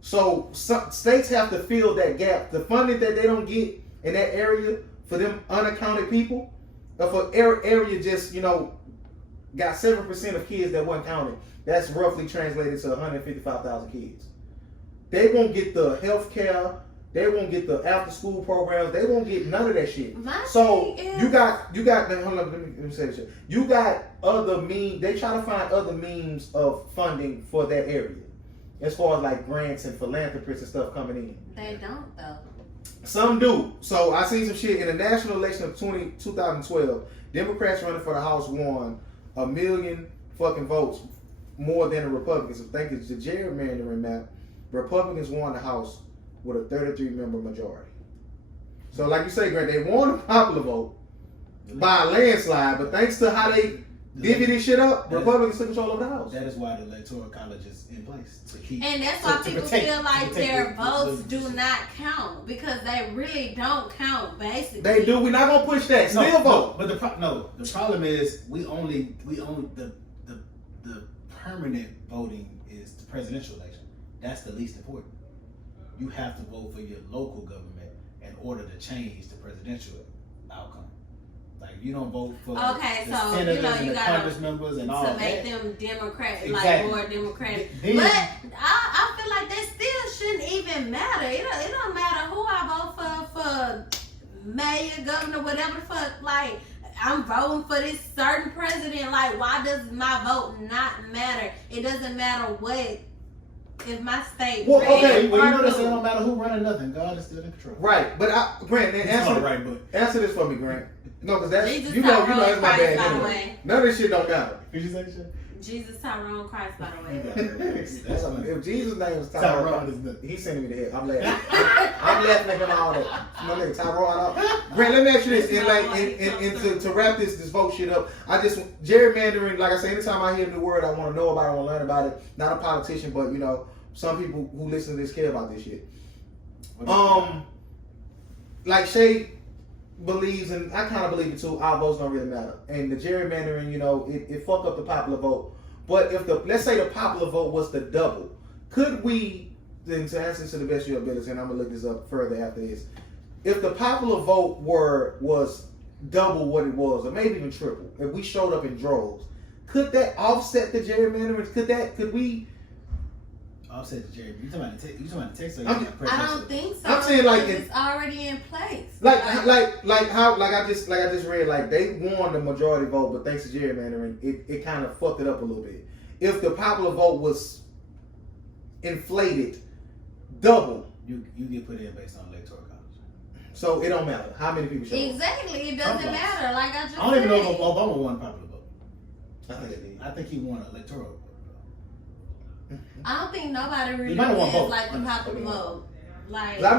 So some states have to fill that gap. The funding that they don't get in that area for them unaccounted people, if an area just, got 7% of kids that wasn't counted, that's roughly translated to 155,000 kids. They won't get the health care. They won't get the after school programs. They won't get none of that shit. So you got. Hold on, let me say this shit. You got other means. They try to find other means of funding for that area, as far as like grants and philanthropists and stuff coming in. They don't though. Some do. So I seen some shit in the national election of 2012. Democrats running for the House won 1 million fucking votes more than the Republicans. I think it's the gerrymandering map. Republicans won the House with a 33-member majority. So like you say, Grant, they won the popular vote by a landslide, but thanks to how they divvy this shit up, Republicans took control of the House. That is why the electoral college is in place to keep. And that's why people feel like their votes do not count, because they really don't count. Basically, they do. We're not gonna push that. Still vote. But the problem is we only the permanent voting is the presidential election. That's the least important. You have to vote for your local government in order to change the presidential outcome. Like you don't vote for the senators and the Congress members and all to that. make them Democratic, Exactly. like more Democratic. Then, but I feel like that still shouldn't even matter. It don't matter who I vote for mayor, governor, whatever the fuck. Like I'm voting for this certain president. Like why does my vote not matter? It doesn't matter what. If my state, well, okay, well, you know that it don't matter who running nothing. God is still in control. Right, but Grant, answer this for me, Grant. No, because that's you know that's my bad. Anyway. None of this shit don't matter. Did you say shit? Jesus Tyrone Christ, by the way. If Jesus' name was Tyrone, he's sending me to hell. I'm laughing. I'm laughing at him all that. My nigga Tyrone. Grant, let me ask you this, and to wrap this vote shit up, gerrymandering. Like I say, anytime I hear a new word, I want to know about it. I want to learn about it. Not a politician, but some people who listen to this care about this shit. Like Shay believes, and I kind of believe it too, our votes don't really matter. And the gerrymandering, it fuck up the popular vote. But if let's say the popular vote was the double, could we, then to answer to the best of your ability, and I'm going to look this up further after this, if the popular vote was double what it was, or maybe even triple, if we showed up in droves, could that offset the gerrymandering? Could we offset the gerrymandering? You talking about the text? I don't think so. I'm saying like it's already in place. Like I just read, like they won the majority vote, but thanks to gerrymandering, it kind of fucked it up a little bit. If the popular vote was inflated double, you get put in based on electoral college. So it don't matter how many people show up. Exactly, it doesn't matter. Like I just I don't even know if Obama won popular vote. I think he won electoral vote. I don't think nobody really is like the popular vote. Like I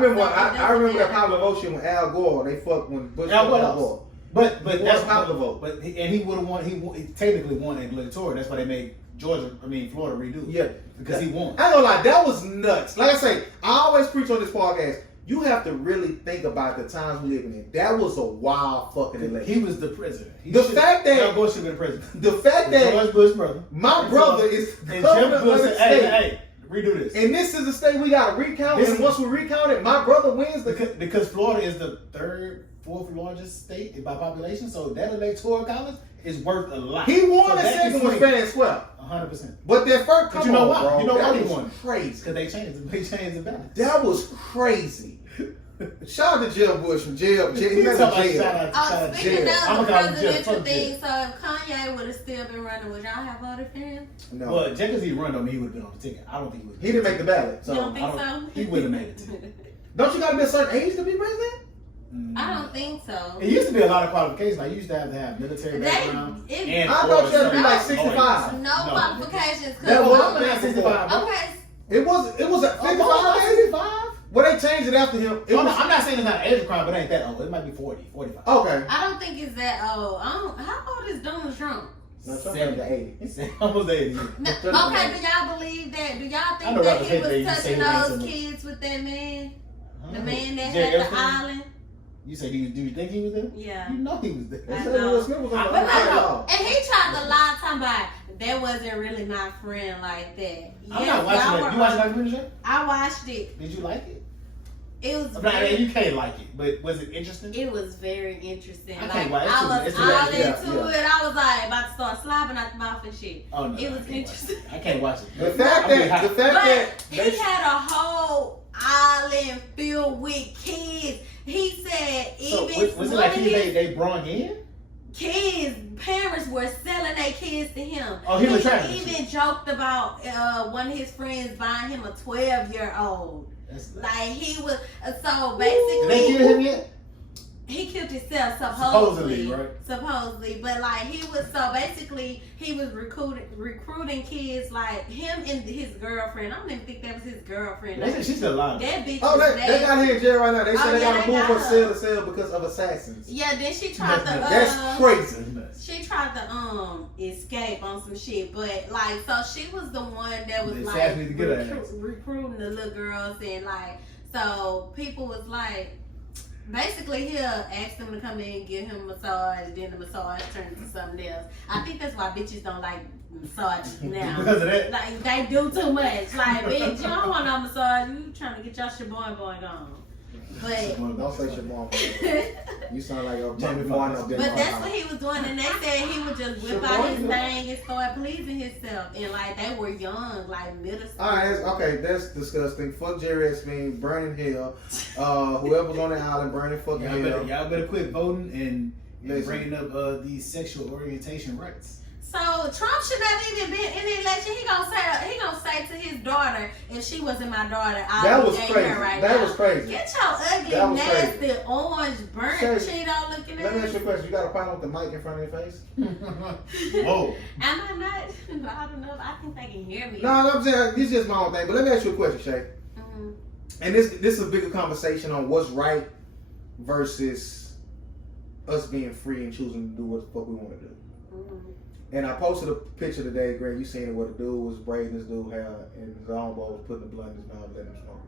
remember that popular vote shit when Al Gore, they fucked when Bush Al Gore. But that's popular vote. But he would have won. He technically won an electoral. That's why they made Florida redo. Yeah, because he won. I ain't gonna lie, that was nuts. Like I say, I always preach on this podcast. You have to really think about the times we living in. That was a wild fucking election. He was the president. The fact that- Al Gore should have been president. The fact that George Bush brother, my brother is and governor Jim of Bush the said, state, hey, redo this. and this is the state we got to recount. This And is- once we recount it, my brother wins the. Because Florida is the fourth largest state by population, so that electoral college is worth a lot. He won So the that second can one swing fair and square. 100%. But that first, But come you know on, why? bro. You know that why he was won? crazy. Because they changed the balance. That was crazy. Shout out to Jeb Bush from jail. He He went talking to about jail. shout out to Speaking jail. of I'ma the call him Jeff. presidential Fuck thing, Jeff. so if Kanye would have still been running, would y'all have voted for him? No, Well, just because he run on me, he would have been on the ticket. I don't think he would. he didn't make the ballot. You So don't think so? He would have made it. don't you got to be a certain age to be president? I don't think so. It used to be a lot of qualifications. Like you used to have military They- background. it- and I thought you had to be No. like 65. No qualifications. That Cause was I'm not 65, bro. okay. It was at 55. 65? Well, they changed it after him. It I'm was, not saying it's not an age crime, but it ain't that old. It might be 40, 45. okay. I don't think it's that old. How old is Donald Trump? No, something like 80. It's almost 80. No, okay, do y'all believe that? Do y'all I think know that Robert he Kennedy was used to say touching he ain't those so kids with that man? The Huh? man that Jay had the Epstein? island? You say, do you think he was there? Yeah. You know he was there. They I said know. Will Smith was on the But other like, side. and he tried to lie, talking about that wasn't really my friend like that. I'm Yes, not watching y'all that. were You watch on- that documentary show? I watched it. Did you like it? It was I'm not, very, you can't like it, but was it interesting? it was very interesting. I Like can't watch it. I It's was too all late. into Yeah, it. I was like about to start slobbing out the mouth and shit. Oh no, It was I can't watch interesting. it. I can't watch it. The fact But that he they had a whole island filled with kids. He said So, even was it one like of he his they brought in? kids, parents were selling their kids to him. Oh, he was trying to even joked about one of his friends buying him a 12-year-old. That's Like he was so Did they kill basically him yet? he killed himself Supposedly, right? Supposedly, but like he was so basically he was recruiting kids like him and his girlfriend. I don't even think that was his girlfriend. They said she's still alive. That bitch Oh, was they got here in jail right now. They said Oh, they yeah, got to they move got from her. cell to cell because of assassins. Yeah, then she tried to That's crazy. she tried to escape on some shit, but like so she was the one that was They like asked me to get her ass. recruiting the little girls and like so people was like basically he'll ask them to come in and give him a massage, then the massage turns into something else. I think that's why bitches don't like massage now. Because of that? Like they do too much. Like bitch, you don't want no massage. You trying to get your shaboing going on. But Don't say your mom. You sound like a Jamie Martin Foxx. up But there. that's what he was doing, and they said he would just whip out his thing and start pleasing himself. And like they were young, like middle school. All right, that's disgusting. Fuck Jerry Epstein, burning hell. Whoever's on the island, burning fucking hell. Y'all better quit voting and Listen. bringing up these sexual orientation rights. So Trump should have even been in the election. He gonna say to his daughter, if she wasn't my daughter, I That would was date crazy. her right That now. was crazy. Get your ugly, That was nasty, crazy. orange, burnt Shay, Cheeto looking Let me ask ass. you a question. You got a problem with the mic in front of your face? Whoa. Am I not? I don't know. I think they can hear me. No, I'm saying this is just my own thing. But let me ask you a question, Shay. Mhm. And this is a bigger conversation on what's right versus us being free and choosing to do what the fuck we want to do. Mhm. And I posted a picture today, Greg. You seen it? What the dude was braiding his dude hair, and his elbow was putting the blunt in his mouth, letting him smoke.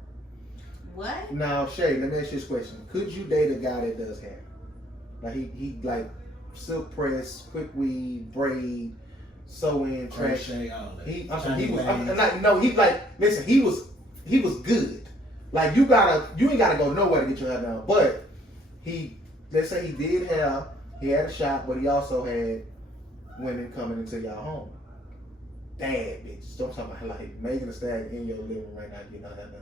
What? Now, Shay, let me ask you this question: could you date a guy that does hair? Like he like silk press, quick weave, braid, sew in, trash. Crochet, all that. He Chinese was bangs. like no, he like listen. He was good. Like you ain't gotta go nowhere to get your hair done. But let's say he did have, he had a shop, but he also had women coming into y'all home. Bad bitches. So I'm talking about like Megan Thee Stallion in your living room right now getting her hair done.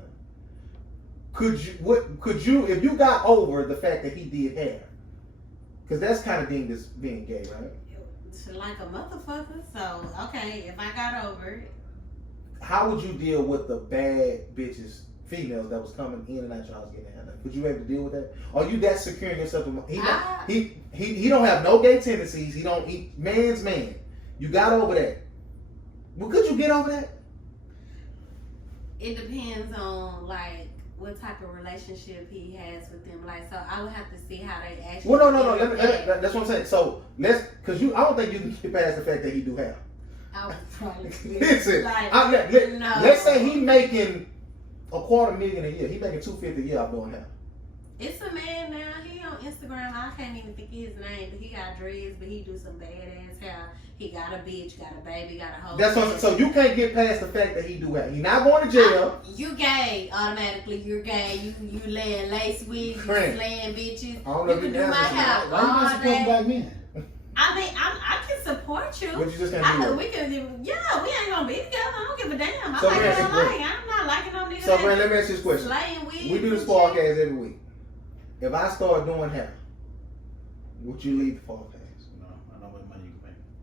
Could you if you got over the fact that he did hair? Because that's kind of deemed as being gay, right? It's like a motherfucker. So okay, if I got over it, How would you deal with the bad bitches, females that was coming in and out your house getting their hair done? Could you ever deal with that? Are you that secure in yourself? He don't have no gay tendencies. He man's man. You got over that. Well, could you get over that? it depends on like what type of relationship he has with them. Like, so I would have to see how they actually. Well, no. That's what I'm saying. So I don't think you can get past the fact that he do have. I would probably Listen, like, let's say he making $250,000 a year. He making $250,000 a year off doing hair. It's a man now. He on Instagram. I can't even think of his name, but he got dreads, but he do some badass hair. He got a bitch, got a baby, got a whole. That's what, so you can't get past the fact that he do hair. He not going to jail. You gay automatically. You're gay. You laying lace wigs. You Friend. slaying bitches. I don't know You if can you do my answer hair Why you not all supporting day. black men? I mean, I can support you. But you just can't do it. We can, yeah, we ain't gonna be together. I don't give a damn. I So, like what I Brand, like. I'm not liking no nigga. So, Brand, let me ask you this question. Slaying wigs. We do this and podcast shit. every week. If I start doing hair, would you leave the podcast? No, I know what money you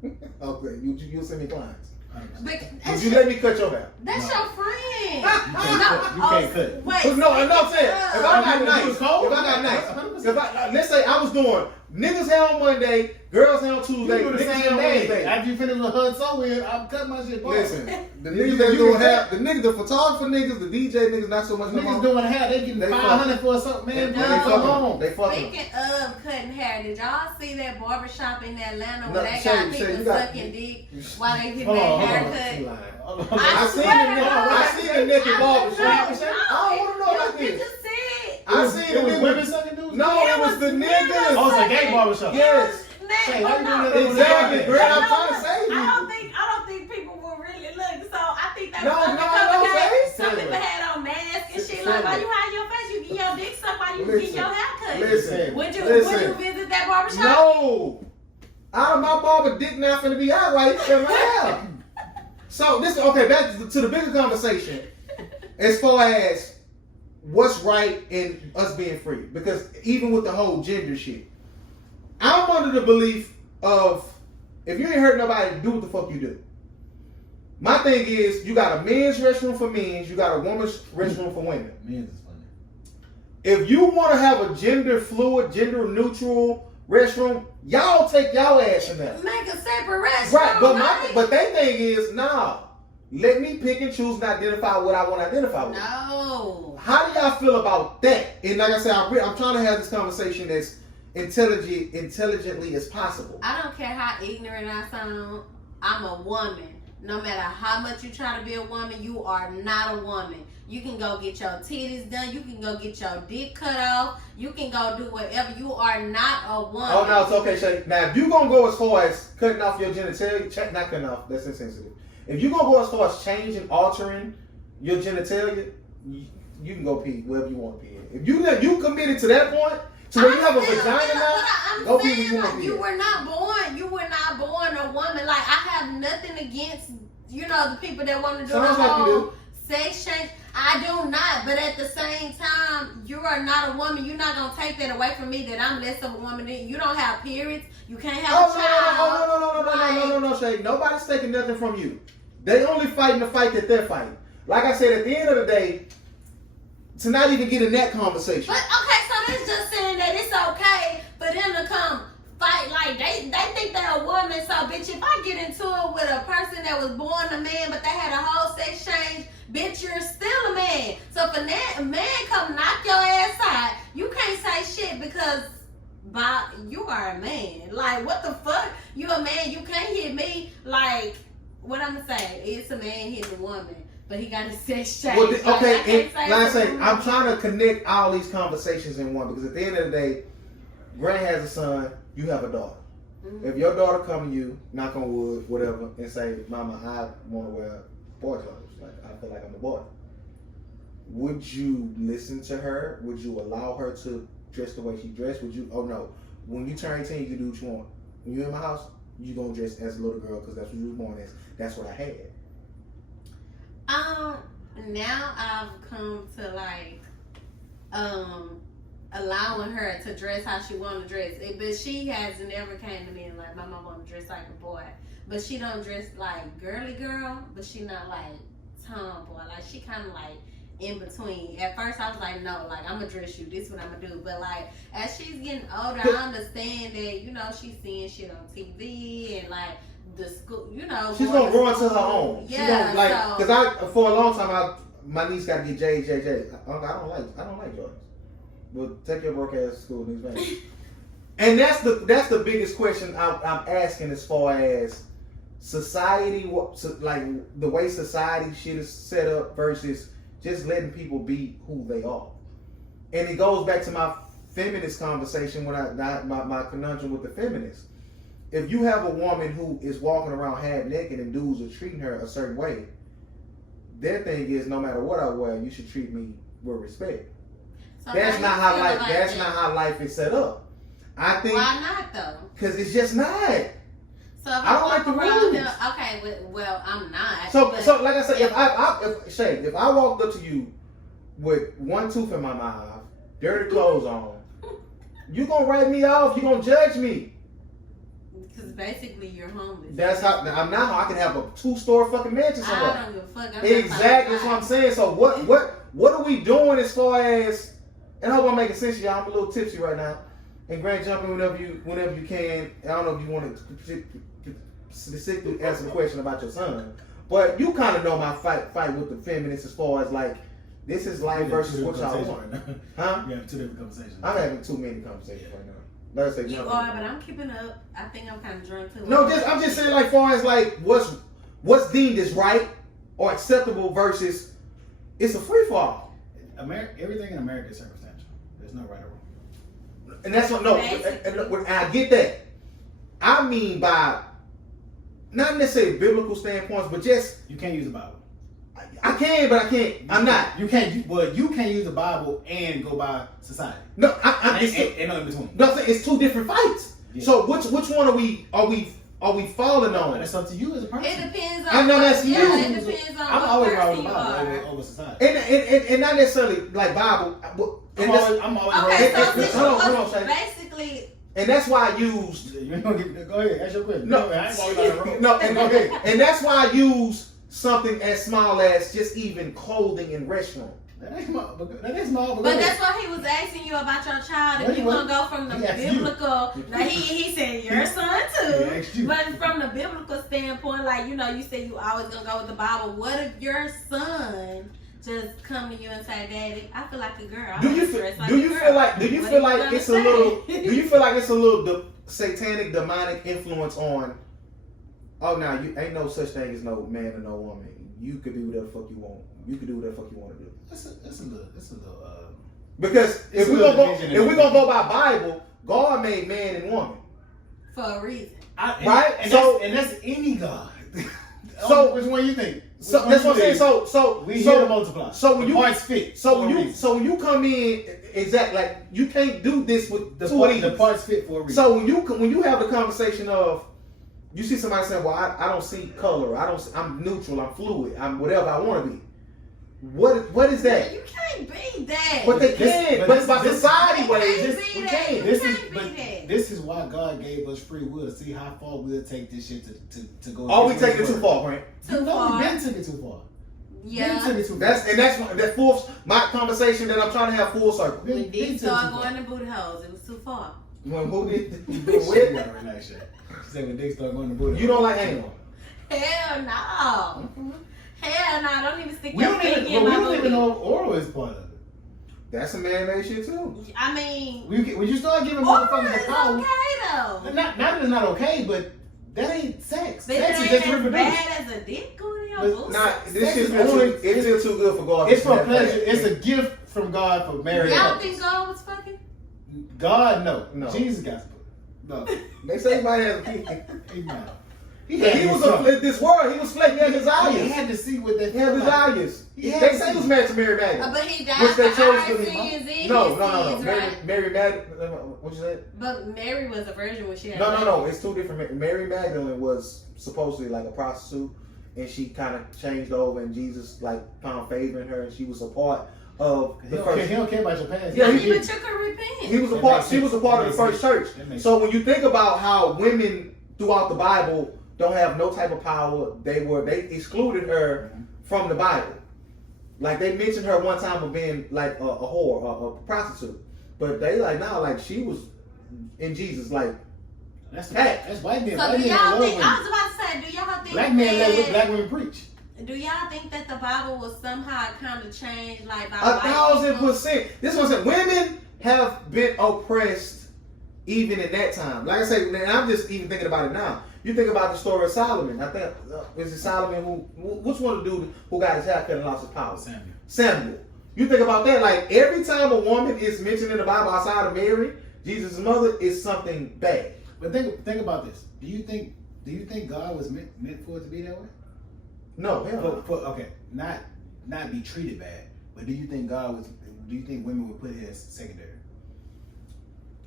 can make. Okay, you'll send me clients. 100%. But Would that's, you let me cut your hair? that's No. your friend. You can't cut it. Wait, No, no, I'm saying, if I got You nice, was cold? if I got nice, if I, let's say I was doing niggas hair on Monday, girls hair on You Tuesday, do the niggas hair same on day. Wednesday. After you finish with HUD so weird, I'm cutting my shit. Bald. Listen, the You niggas that can doing cut- hair, the niggas, the photographer niggas, the DJ niggas, not so much no Niggas more. doing hair, they getting They 500 for something, man. They No. Leave it alone. They fucking. Speaking of cutting hair, did y'all see that barbershop in Atlanta No, where they Shay, got Shay, people you got- sucking dick while they get Hold their on, haircut? She lying. Hold on. I I seen swear the to nigga, God. I seen the naked barber No, shop. I no, don't want to know about you this. just said. I It seen was the women nigga. sucking dudes? No, it was the niggas. Oh, it's a gay barbershop. Yes. Say, why you doing that? Exactly, girl. I'm No, trying to save you. I don't think people will really look. So I think that No, was no, undercover no, guys. babe. Some Say people what? had on masks and shit. Say Like, why what? you hide your face? You get your dick sucked while you Listen. get your hair cut. Listen. Would you Listen. visit that barbershop? No. Out of my barber dick now finna be out right in my hair. So this okay, back to the bigger conversation as far as what's right in us being free. Because even with the whole gender shit, I'm under the belief of if you ain't hurt nobody, do what the fuck you do. My thing is you got a men's restroom for men, you got a woman's restroom for women. Men's is funny. If you want to have a gender fluid, gender neutral restroom, y'all take y'all ass in there. Make a separate restroom. Right, but right? but their thing is, nah, let me pick and choose and identify what I want to identify with. No. How do y'all feel about that? And like I said, I'm trying to have this conversation as intelligently as possible. I don't care how ignorant I sound. I'm a woman. No matter how much you try to be a woman, you are not a woman. You can go get your titties done. You can go get your dick cut off. You can go do whatever. You are not a woman. Oh no, it's okay, Shay. Now if you gonna go as far as cutting off your genitalia, not cutting off, that's insensitive. If you gonna go as far as changing, altering your genitalia, you can go pee wherever you want to pee. If you committed to that point, to where you have a vagina now, go pee where you want to pee. You were not born. You were not born a woman. Like I have nothing against the people that want to do Sounds the like you whole do. sex change. I do not. But at the same time, you are not a woman. You're not gonna take that away from me that I'm less of a woman than you. Don't have periods. You can't have a child. No, Shay. Nobody's taking nothing from you. They only fighting the fight that they're fighting. Like I said, at the end of the day, to not even get in that conversation. But okay, so that's just saying that it's okay for them to come fight like they think they're a woman. So bitch, if I get into it with a person that was born a man but they had a whole sex change, bitch, you're still a man. So if a man come knock your ass out, you can't say shit because you are a man. Like what the fuck? You a man, you can't hit me. Like what I'm gonna say, it's a man hitting a woman. But he got a sex change. Well, So okay, I can't say like I say, something. I'm trying to connect all these conversations in one because at the end of the day, Grant has a son, you have a daughter. Mhm. If your daughter come to you, knock on wood, whatever, and say, "Mama, I want to wear boy clothes. Like I feel like I'm a boy." Would you listen to her? Would you allow her to dress the way she dressed? Would you? Oh no, when you turn 18, you can do what you want. When you're in my house, you gonna dress as a little girl because that's what you was born as. That's what I had. Now I've come to like, allowing her to dress how she want to dress. But she has never came to me and like, Mama, I want to dress like a boy. But she don't dress like girly girl, but she not like tomboy. Like she kind of like in between. At first I was like, no, like I'm gonna dress you. This is what I'm gonna do. But like as she's getting older, I understand that she's seeing shit on TV and like the school. She's gonna grow into her own. Yeah, she gonna like because for a long time my niece got to get JJJ. I don't like Jordans. Well, take your broke ass to school, niece, man. And that's the biggest question I'm asking as far as society, like the way society shit is set up versus just letting people be who they are. And it goes back to my feminist conversation when my conundrum with the feminists. If you have a woman who is walking around half naked and dudes are treating her a certain way, their thing is no matter what I wear, you should treat me with respect. So That's how not you how feeling life. like That's that? not how life is set up. I think Why not though? because it's just not. So if I don't like walk the around rules. here, okay, well, I'm not. So but like I said, if I walked up to you with one tooth in my mouth, dirty clothes on, you gonna write me off. You gonna judge me. because basically you're homeless. That's how I'm not. I can have a 2-story fucking mansion I somewhere. don't give a fuck. I'm Exactly, that's not what I'm saying. So what are we doing as far as? And I hope I'm making sense to y'all. I'm a little tipsy right now. And Grant, jump in whenever you can. I don't know if you want to specifically answer the question about your son, but you kind of know my fight with the feminists as far as like this is life versus what y'all want. Huh? We have 2 different conversations. I'm having too many conversations right now. Let's say You jump are, in. but I'm keeping up. I think I'm kind of drunk too. No, I'm just saying like far as like what's deemed as right or acceptable versus it's a free fall. Everything in America is circumstantial. There's no right or wrong. And that's what and I get that. I mean by not necessarily biblical standpoints, but just You can't use the Bible. I can, but I can't. I'm not. You can't use the Bible and go by society. No, And no in between. no, I'm saying it's 2 different fights. Yeah. So which one are we falling But on? that's up to you as a person. It depends on. I know that's you. It depends on I'm what always right person with the you Bible are. over society. And not necessarily like Bible. I'm always Okay, right. so this hold on, was Shay. basically. And that's why I used You ain't gonna go ahead, ask your question. No. I ain't always on the road. no, and that's why I use something as small as just even clothing in restaurant. That ain't small, but go But ahead. that's why he was asking you about your child. No, If he you gonna wasn't. go from the He asked you. biblical, now he said your son He asked too. you. But from the biblical standpoint, like you said you always gonna go with the Bible. What if your son just come to you and say, "Daddy, I feel like a girl. I Do wanna you dress like do a you girl." feel like What are you gonna it's a say? little do you feel like it's a little satanic demonic influence on? Oh, now you ain't no such thing as no man or no woman. You could do whatever the fuck you want. You could do whatever the fuck you want to do. It's a little. Because It's if a we little gonna division in go by Bible, God made man and woman. For a reason. Right? And So- that's any God. So- which one you think? So that's what I'm saying. So we here to multiply. so when The you parts fit. so for when a you reason. so when you come in exactly like you can't do this with the 2 of these. parts fit for a reason. So when you have the conversation of you see somebody saying, "Well, I don't see color. I'm neutral. I'm fluid. I'm whatever I want to be." What is that? You can't be that. But they This- can. but But this- by this- society You ways, can't this, be we that. can't. You This can't is be but that. this is why God gave us free will to see how far we'll take this shit to go. Are we against taking it His too word. far, Grant? Too No, far. we been took it too far. Yeah. Been took it too far. That fourth my conversation that I'm trying to have full circle. Been- We been did took it start too far. going to booty holes. It was too far. When who did She with? got right now, shit. She said when they start going to booty. You don't like anyone. Hell no. Hell no. Don't even stick We your don't finger even. in We my don't booty. even know if oral is part of it. That's a man-made shit too. I mean, When you start giving oral motherfuckers is the power, okay though. not that it's not okay, but that ain't sex. But Sex it is ain't just to as reproduce. bad as a dick going in your But booty. Nah, this Sex shit is feel too, only- it feel too good for God. It's to for have pleasure. that. It's a gift from God for marriage. Y'all think God was fucking? God, no. No. Jesus got no. They say everybody has a kid. Amen. He was of this world. He was flaky. He had He desires. had to see what that He had felt like. desires. He had They to say see. he was married to Mary Magdalene. But he died Which they for chose our to be. sins and his No. sins, right? Mary Magdalene. What you said? But Mary was a virgin when she had No. It's 2 different. Mary Magdalene was supposedly like a prostitute, and she kind of changed over, and Jesus like found favor in her, and she was a part of He the don't, care, first. he don't care about your past. Yeah, But he you did. could repent. He was a That part. makes She was a sense. part of the That first makes church. sense. That makes So when you think about how women throughout the Bible don't have no type of power, they excluded her from the Bible. Like they mentioned her one time of being like a whore, a prostitute, but they like now like she was in Jesus. Like That's Hey. that's white men. So White do men y'all love think? women. I was about to say, do y'all think Black men let that? black women preach. Do y'all think that the Bible was somehow kind of changed, like by 1,000%. This was it. Women have been oppressed even in that time. Like I say, and I'm just even thinking about it now. You think about the story of Solomon. I think is it Solomon which one of the dude who got his haircut and lost his power? Samuel. You think about that, like every time a woman is mentioned in the Bible outside of Mary, Jesus' mother, is something bad. But think about this. Do you think God was meant for it to be that way? No, hell no. Okay, not be treated bad, but do you think women would put it as secondary?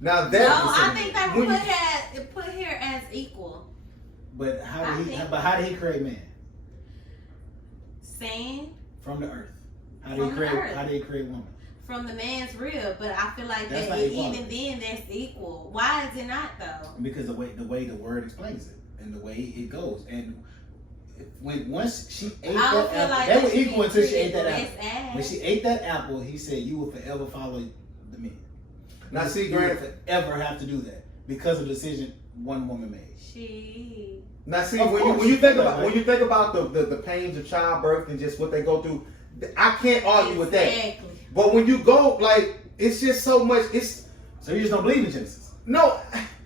Now that No, I think they would put here as equal. But how did he create man? Sand From the earth. How From did the he earth. create woman? from the man's rib, but I feel like That's that not even equality. then that's equal. Why is it not though? Because the way the word explains it and the way it goes, and once she ate I don't that feel apple, like they that were should be equal until she ate treated that less apple. ass. When she ate that apple, he said, "You will forever follow the men." Now see, you will Grant. forever have to do that because of the decision one woman made. Now see, Of when course. you think about the pains of childbirth and just what they go through, I can't argue with that. Exactly. But when you go, like, it's just so much. It's So you just don't believe in Genesis? no.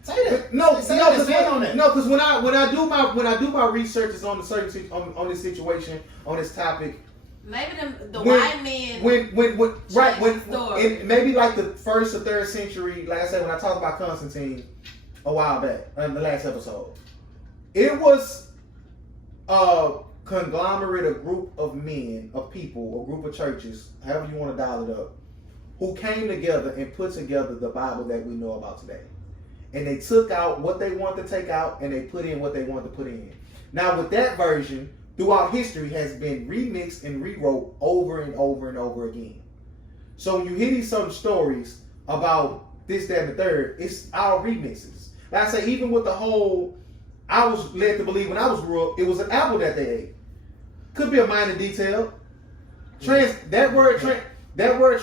Say that. No, Say no, that. Stand on that. no, because when I do my researches on the certain on this situation, on this topic, Maybe the When- white men. when story. in maybe like the 1st or 3rd century, like I said, when I talked about Constantine a while back in the last episode, it was a conglomerate, a group of men, of people, a group of churches, however you want to dial it up, who came together and put together the Bible that we know about today. And they took out what they wanted to take out and they put in what they wanted to put in. Now with that version, throughout history has been remixed and rewrote over and over and over again. So when you hear these certain stories about this, that, and the third, it's our remixes. Like I say, even with the whole, I was led to believe when I was grew up, it was an apple that they ate. Could be a minor detail. That word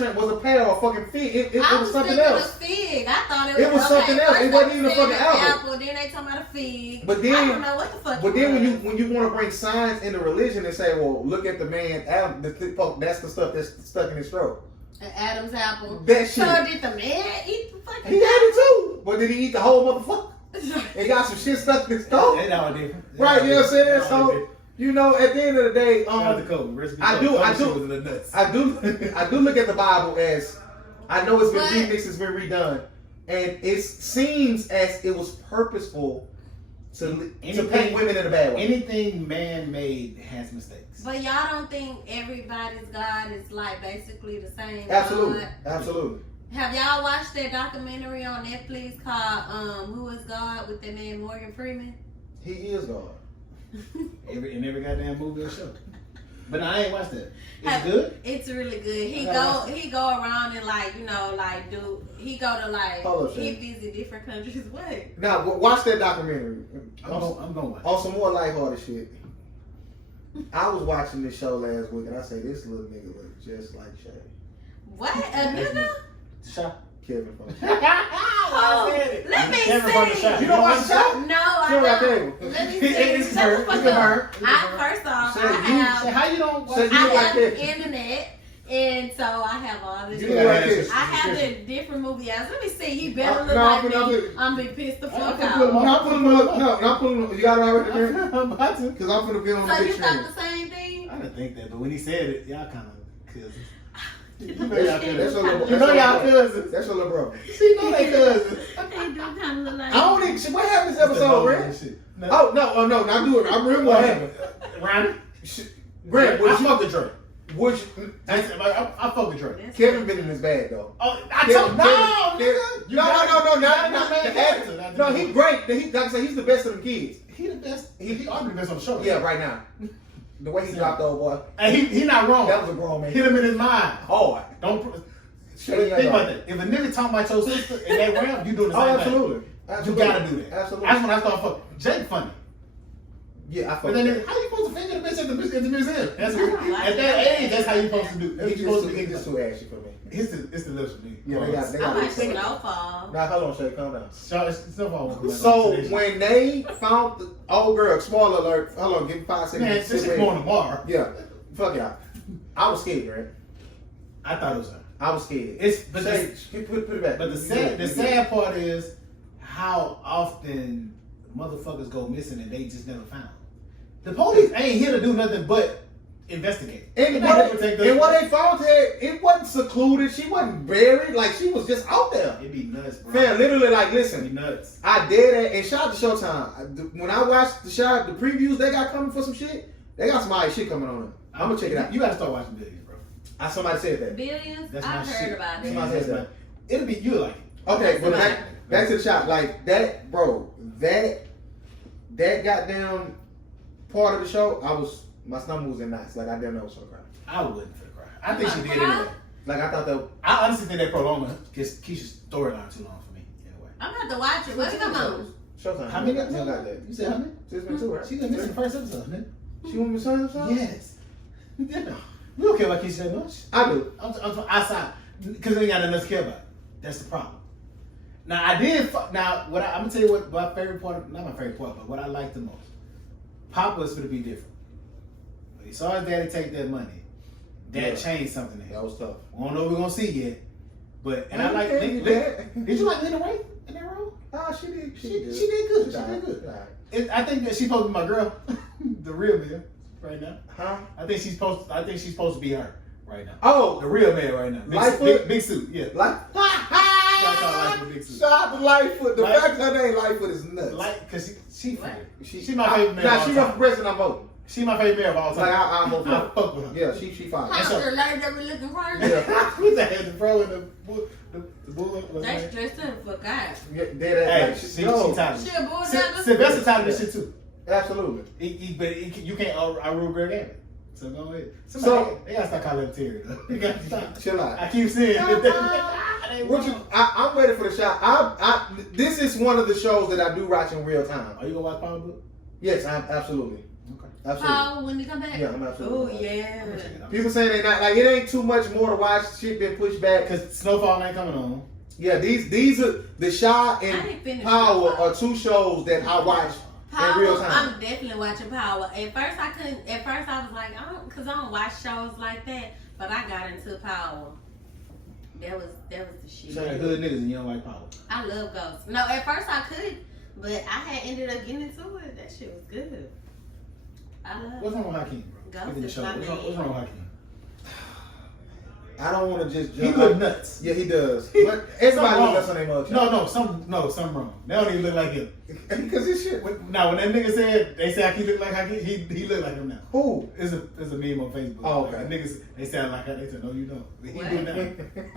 was a pear or a fucking fig. It I was something thinking else. A fig. I thought It was something else. It first wasn't they even a said fucking apple. Then they talking about a fig. But then- I don't know what the fuck. But it then was. when you want to bring science into religion and say, well, look at the man, Adam, that's the stuff that's stuck in his throat. An Adam's apple. That shit. So did the man eat the fucking? He had it too. But did he eat the whole motherfucker? And got some shit stuck in his throat? They all different. Right, you know what I'm saying? So, you know, at the end of the day, Shout out to Kobe. Rest in peace. I do- Kobe I do- shit was in the nuts. I do look at the Bible as, I know it's been But- remixed, it's been redone, and it seems as it was purposeful to paint women in a bad way. Anything man-made has mistakes. But y'all don't think everybody's God is like basically the same? Absolutely, God? absolutely. Have y'all watched that documentary on Netflix called "Who Is God" with that man Morgan Freeman? He is God. Every goddamn movie or show. But I ain't watched that. It's Have- good? It's really good. He I gotta go around and like he go to like Hold up, he Shay. visit different countries. What? Now, watch that documentary. I'm going to watch. On some more lighthearted shit. I was watching this show last week and I say this little nigga look just like Shay. What? A nigga? Shot. Kevin from Oh, let me Kevin from the see. shot. You don't watch the show? No, I Sure, I don't. can. Let me It's see. her. Shut the fuck It's her. up. First off, Shay, I have How you don't watch Shay, you look like have Kevin. internet, and so I have all this. You look like this. I have the different movie ads. Let me see. He better look No, like I'm me. gonna- I'm be pissed the fuck I'm out. gonna put him Not putting you got it already there? I'm about to. Because I'm finna be on the So you big screen. thought the same thing? I didn't think that, but when he said it, y'all kind of cousins. You know That's y'all your cousins. little, You know y'all cousins. That's your little brother. She know they cousins. They do kind of look like. I don't even, what happened this episode, Grant? Oh, no, not do it. I remember what happened. Ronnie? Grant, I smoked the drink. which, I fuck with Drake. That's Kevin been in his bag, though. Oh, I told no, No, he great. He, like I said, he's the best of them kids. He the best. He arguably the best on the show. Yeah, right now. The way he dropped the old boy, And he not wrong. that was a grown man. Hit him in his mind. Hard. Don't Shit, think about that. If a nigga talking about your sister in that realm, you doing the Oh, same absolutely. thing. Absolutely. You gotta do that. Absolutely. That's when I start fucking. Jake funny. Yeah, I But fuck then with that. how you supposed to finger the bitch at the museum? That's I don't like at that age. That's how you supposed to do. It's You supposed to just, be it's just too ashy for me. It's the lips for me. Yeah, they got I like it. Snowfall. Now, hold on, Shay, calm down. So So when they found the old girl, spoiler alert, hold on, give me 5 seconds. man, this is going tomorrow. Yeah, fuck y'all. I was scared, right? I thought it was her. I was scared. It's but Shay, put it back. But the sad part is how often motherfuckers go missing and they just never found. The police ain't here to do nothing but investigate. And They're not here to protect us. what they found her, it wasn't secluded. She wasn't buried. Like, she was just out there. It'd be nuts, bro. Fam, literally, like, It'd listen. be nuts. I did that, and shout out to Showtime. When I watched the previews they got coming for some shit, they got some high shit coming on them. I'm gonna check it out. You gotta start watching Billions, bro. Somebody said that. Billions? That's I've my heard shit. about Somebody it. said that. It'll be you like it. Okay, but Somebody. back to the shot. Like that, bro. That goddamn part of the show, my stomach was in knots. Like I didn't know was gonna cry. I wouldn't for the cry. I think she did Cry? anyway. Like I thought that. I honestly think they prolonged Keisha's storyline too long for me. Anyway. I'm gonna have to watch it. What's come on? Showtime. How many You episodes? got that? You said how many? It's been 2, right? She didn't miss the first episode, man. She want me to sign something? Yes. Yeah. We don't care about Keisha that much. I do. I'm outside because they ain't got nothing else to care about. That's the problem. Now I did. Now what I'm gonna tell you what my favorite part, not my favorite part, but what I like the most. Papa's gonna be different. When he saw his daddy take that money, that changed something in him. That was tough. I don't know what we're gonna see yet, but and I like. Okay, Did you like Lena Waithe in that role? Ah, she did. She did good. She did good. I think that she's supposed to be my girl, the real man, right now. Huh? I think she's supposed to be her right now. Oh, The real man right now. Lightfoot? Big suit, yeah. like. That's all Lightfoot, big suit. Shout out to Lightfoot. The Light- fact her name Lightfoot is nuts. Cause she What? she my favorite man. Nah, of all she time. run for president. I'm voting. She my favorite man of all time. Like I vote for I her. fuck with her. Yeah, she fine. And so- How's the lady that be looking crazy? Yeah. Who's that? The bro in the bull. They dressed up for God. Yeah, dead Hey, ass. she No, tired. She a bull Sylvester tired of this shit too. absolutely. You can't outrule Greg Abbott. So go ahead. So- They gotta stop calling him Terry. Though. They gotta stop. Chill out. I keep saying. What you? I'm ready for the shot. This is one of the shows that I do watch in real time. Are you gonna watch Power Book? Yes, I'm absolutely. Okay. Absolutely. Paul, when you come back? Yeah, I'm Oh, absolutely. yeah. People saying they not like it ain't too much more to watch. Shit been pushed back. Because Snowfall ain't coming on. Yeah, these are the Shy I ain't and finished Power Snowfall. are two shows that I watch in real Power, time. I'm definitely watching Power. At first I couldn't. At first I was like, because I don't watch shows like that. But I got into Power. That was the shit. So like hood niggas and you don't like Power. I love Ghost. No, at first I could, but I had ended up getting into it. That shit was good. I love. What's wrong with Hakeem, bro? Ghost Look at the is show. my What's man. wrong with Hakeem? I don't want to just He jump. look nuts. Yeah, he does. But everybody wrong. looks on their mug. Something wrong. They don't even look like him. Because this shit. Now, when that nigga said they say Hakeem look like Hakeem, he look like him now. Who? It's a meme on Facebook. Oh, okay. Like, the niggas they sound like that. They said no, you don't. He What? do now.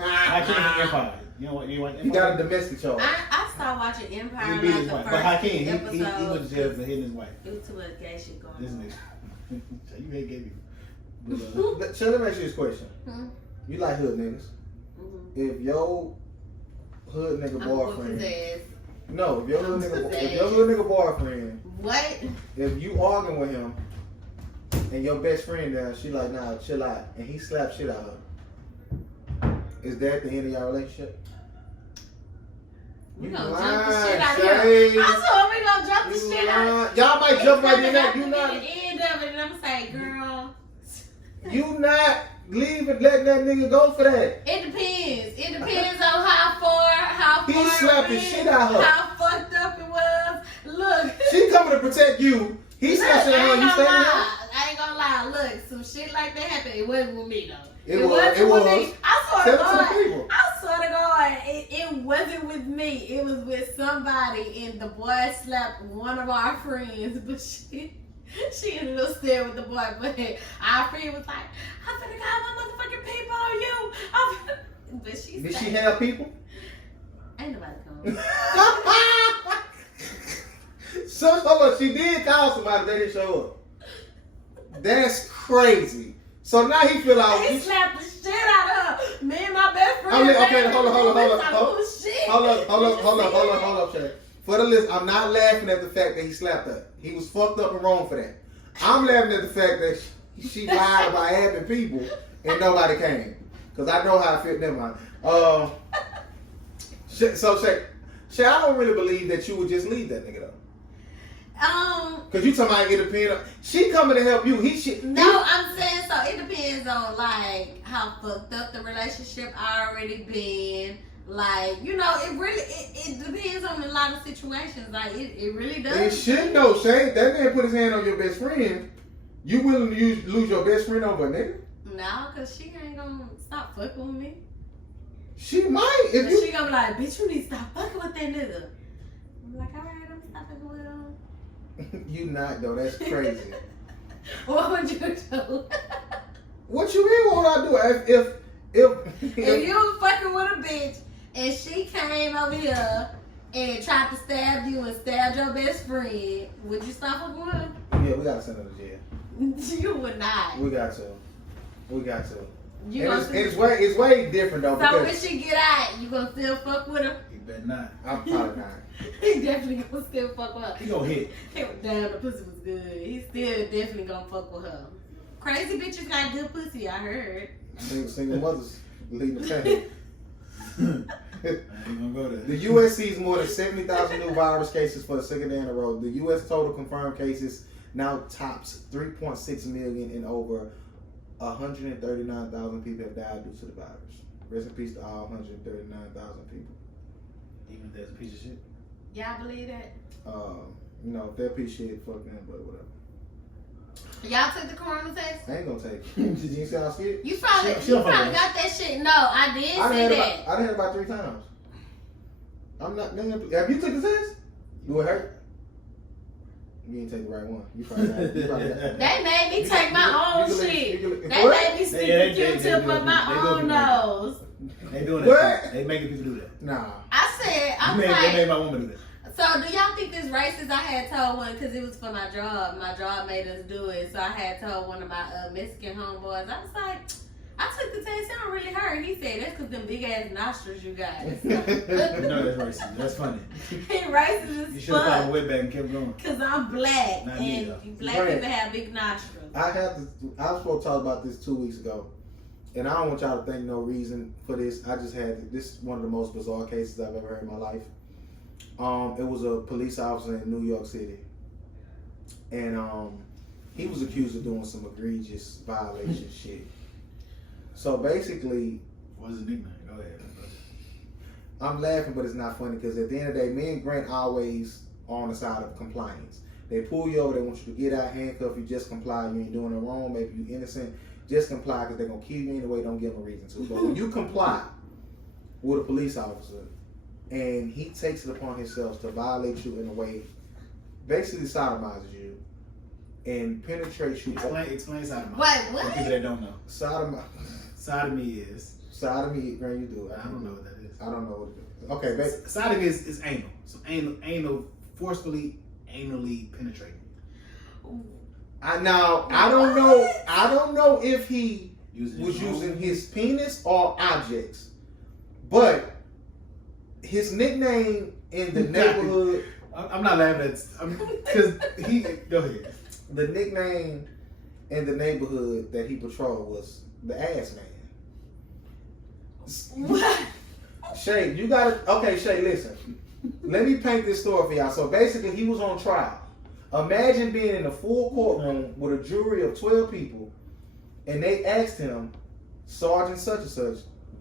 Hakeem Empire. You know what? You want He got a domestic charge. I started watching Empire. He beat his like wife. the But first Hakeem, he episode. went to jail for hitting his wife. It was too much gay shit going This on. nigga. You hate gay people. But, So let me ask you this question. Hmm? You like hood niggas. Mhm. If your hood nigga I'm whooping boyfriend. his ass. No, if your hood I'm nigga boyfriend, What? if you arguing with him and your best friend there, she like, nah, chill out, and he slaps shit out of her, is that the end of your relationship? We You gonna lying, jump the shit out Shay. here. I told we gonna jump the You shit out. lying. Y'all might jump right in that. You You not. the end of it, and I'm saying, girl. You not leaving, letting that nigga go for that. It depends. It depends on how far He it slapped the went, shit out of her. how fucked up it was. Look. She coming to protect you. He Look, slapped shit out of her. You stay with him. I ain't gonna lie. Look, some shit like that happened. It wasn't with me though. It was. wasn't It with was. me. I swear Tell to it to God. the people. I swear to God, it wasn't with me. It was with somebody, and the boy slapped one of our friends. But she ended up staying with the boy. But our friend was like, "I'm finna call my motherfucking people on you." But she Did she stayed. have people? Ain't nobody come. So hold on, she did call somebody, they didn't show up. That's crazy. So now he feel like He slapped the shit out of her. Me and my best friend. Okay, hold on. Shit. Hold up, Shay. For the list, I'm not laughing at the fact that he slapped her. He was fucked up and wrong for that. I'm laughing at the fact that she lied about having people and nobody came. Cause I know how I feel. Never mind. So Shay, I don't really believe that you would just leave that nigga though. Cause you talking about it depends. She coming to help you. No, I'm saying so. It depends on like how fucked up the relationship already been. Like, you know, it depends on a lot lot of situations. Like it really does. It should know, Shay. That man put his hand on your best friend. You willing to lose your best friend over a nigga? No, cause she ain't gonna stop fucking with me. She might. If you She gonna be like, bitch, you need to stop fucking with that nigga. I'm like, alright, I'm stop fucking with him. you not though. That's crazy. What would you do? What you mean? What would I do? If you was fucking with a bitch and she came over here and tried to stab you and stabbed your best friend, would you stop fucking with her? Yeah, we gotta send her to jail. You would not. We got to. We got to. You And gonna it's way different though. so when Because she get out, you gonna still fuck with her? He better not. I'm probably not. He definitely gonna still fuck with her. He gonna hit. Damn, the pussy was good. He still definitely gonna fuck with her. Crazy bitches got good pussy, I heard. Single mothers leading the family. I ain't gonna go there. The U.S. sees more than 70,000 new virus cases for the second day in a row. The U.S. total confirmed cases now tops 3.6 million, and over 139,000 people have died due to the virus. Rest in peace to all 139,000 people. Even if that's a piece of shit. Y'all believe that? You know, if that piece of shit, fuck them, but whatever. Y'all took the corona test? I ain't gonna take it. Did you see how I scared? You probably, She you don't fuck probably with got that shit. No, I did I see done had that. it about 3 times. I'm not. Have you took the test? You it hurt? You didn't take the right one. You probably got it. You probably got it. They made me take my own shit. They What? made me stick the Q-tip up my own nose. They doing What? that. They making people do that. Nah. I said, I'm They like, made my woman do that. so do y'all think this racist? I had told one because it was for my job. My job made us do it, so I had told one of my Mexican homeboys. I was like, I took the test. It don't really hurt. He said that's because them big ass nostrils you got. No, that's racist. That's funny. He racist You as should have thought fuck. way back and kept going. Cause I'm black Not me, and though. black Right. people have big nostrils. I was supposed to talk about this 2 weeks ago, and I don't want y'all to think no reason for this. I just had this is one of the most bizarre cases I've ever heard in my life. It was a police officer in New York City, and he was accused of doing some egregious violation shit. So basically, What's his nickname? Go ahead. I'm laughing, but it's not funny because at the end of the day, me and Grant always on the side of compliance. They pull you over, they want you to get out, handcuff you, just comply. You ain't doing it wrong, maybe you innocent, just comply because they're gonna kill you anyway. Don't give them a reason to. But when you comply with a police officer, and he takes it upon himself to violate you in a way, basically sodomizes you and penetrates you. Explain sodomy. Wait, For what? people that don't know. Sodomy is. Sodomy, Grant, you do it. I don't know what that is. I don't know what it is. Okay, baby. Sodomy is anal. So anal, forcefully, anally penetrating. I don't know. I don't know if he Using was his phone. using his penis or objects, but his nickname in the neighborhood, I'm not laughing at because he. Go ahead. the nickname in the neighborhood that he patrolled was the Ass Man. What? Shay, you gotta. Okay, Shay, listen. Let me paint this story for y'all. So basically, he was on trial. Imagine being in a full courtroom with a jury of 12 people, and they asked him, Sergeant such and such,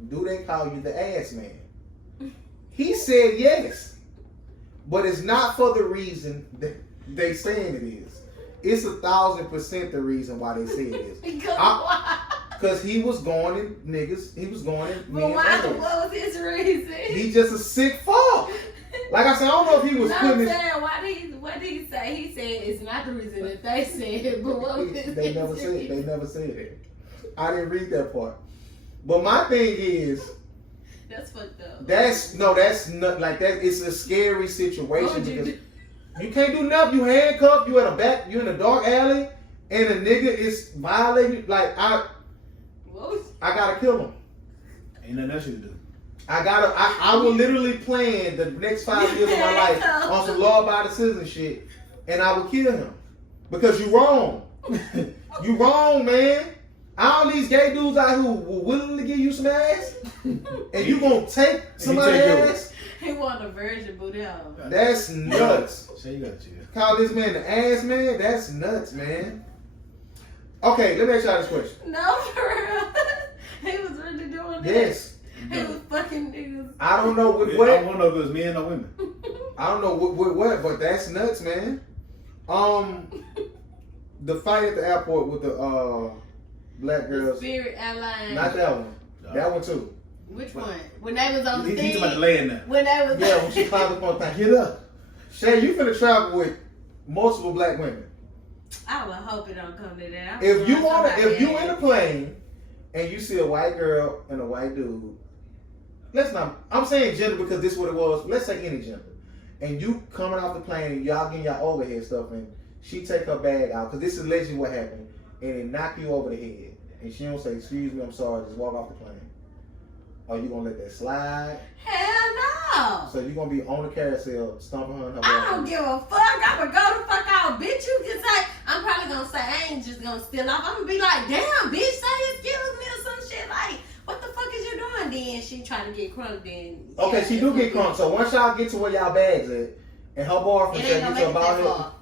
do they call you the Ass Man? He said yes, but it's not for the reason that they saying it is. It's 1,000% the reason why they say it is. Because why? Because he was going in niggas, he was going in But men's why? ass. What was his reason? He just a sick fuck. Like I said, I don't know if he was No, putting I'm his. saying, what did he say? He said it's not the reason that they said, but what was his They never said it. They never said it. I didn't read that part. But my thing is, That's fucked up. that's not like that. It's a scary What situation would you because do? you can't do nothing. You handcuffed. You at a back. You in a dark alley, and a nigga is violating. Like What was I gotta kill him. Ain't nothing else you can do. I will literally plan the next 5 years of my life on some law-abiding citizen shit, and I will kill him because you wrong. You wrong, man. All these gay dudes out who will willingly give you some ass, and you gonna take somebody's take yours. ass? he want a virgin booty hole? That's nuts. Shay, you gotta chill. Call this man the ass man? That's nuts, man. Okay, let me ask y'all this question. No, for real. He was really doing that. Yes, He was fucking niggas. I don't know I what. don't know if it was men or women. I don't know what, but that's nuts, man. The fight at the airport with the black girls. Spirit Airlines. Not that one. That one too. Which one? When they was on the He's thing. talking about the laying there. When they was Yeah, when she climbed up on the thing. Get up. Shay, you finna travel with multiple black women. I would hope it don't come to that. If you in a plane and you see a white girl and a white dude, I'm saying gender because this is what it was. Let's say any gender. And you coming off the plane and y'all getting y'all overhead stuff and she take her bag out, because this is allegedly what happened, and it knock you over the head. And she don't say, excuse me, I'm sorry, just walk off the plane. Are you gonna let that slide? Hell no. So you gonna be on the carousel, stomping her in her I don't back? give a fuck. I would go the fuck out, bitch. You can say, I'm probably gonna say, I ain't just gonna steal off. I'm gonna be like, damn, bitch, say excuse me or some shit. Like, what the fuck is you doing? Then she trying to get crunk. Then Okay, she do get crunk. So once y'all get to where y'all bags at, and her boyfriend It ain't said, gonna get make your it that ball far.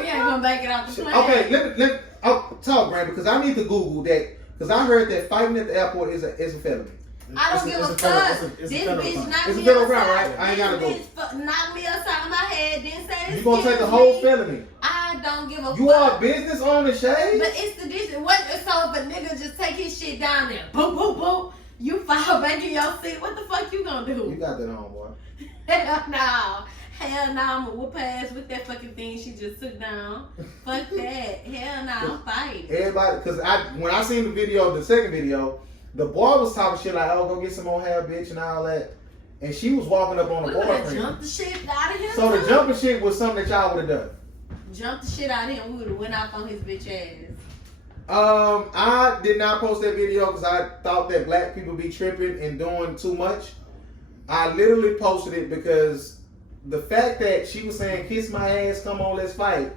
We ain't gonna make it off the plane. Okay, let me talk, Brand, because I need to Google that, because I heard that fighting at the airport is a felony. I don't give a fuck. This bitch knocked It's a me federal upside. crime, right? I ain't gotta go. This bitch knocked me upside my head. Didn't say You gonna take a whole felony? I don't give a fuck. You are a business owner, Shay. But it's the distance. What? So if a nigga just take his shit down there, boom, boom, boom, you fall back in your seat. What the fuck you gonna do? You got that on, boy. Hell no. Hell no. I'ma whoop her ass with that fucking thing she just took down. Fuck that. Hell no. I'm fighting. Everybody, because when I seen the second video, the boy was talking shit like, oh, go get some more hair, bitch, and all that. And she was walking up on the We would've boyfriend. jumped the shit out of him. So too. the jumping shit was something that y'all would have done. Jumped the shit out of him. We would've went off on his bitch ass. I did not post that video because I thought that black people be tripping and doing too much. I literally posted it because the fact that she was saying, kiss my ass, come on, let's fight.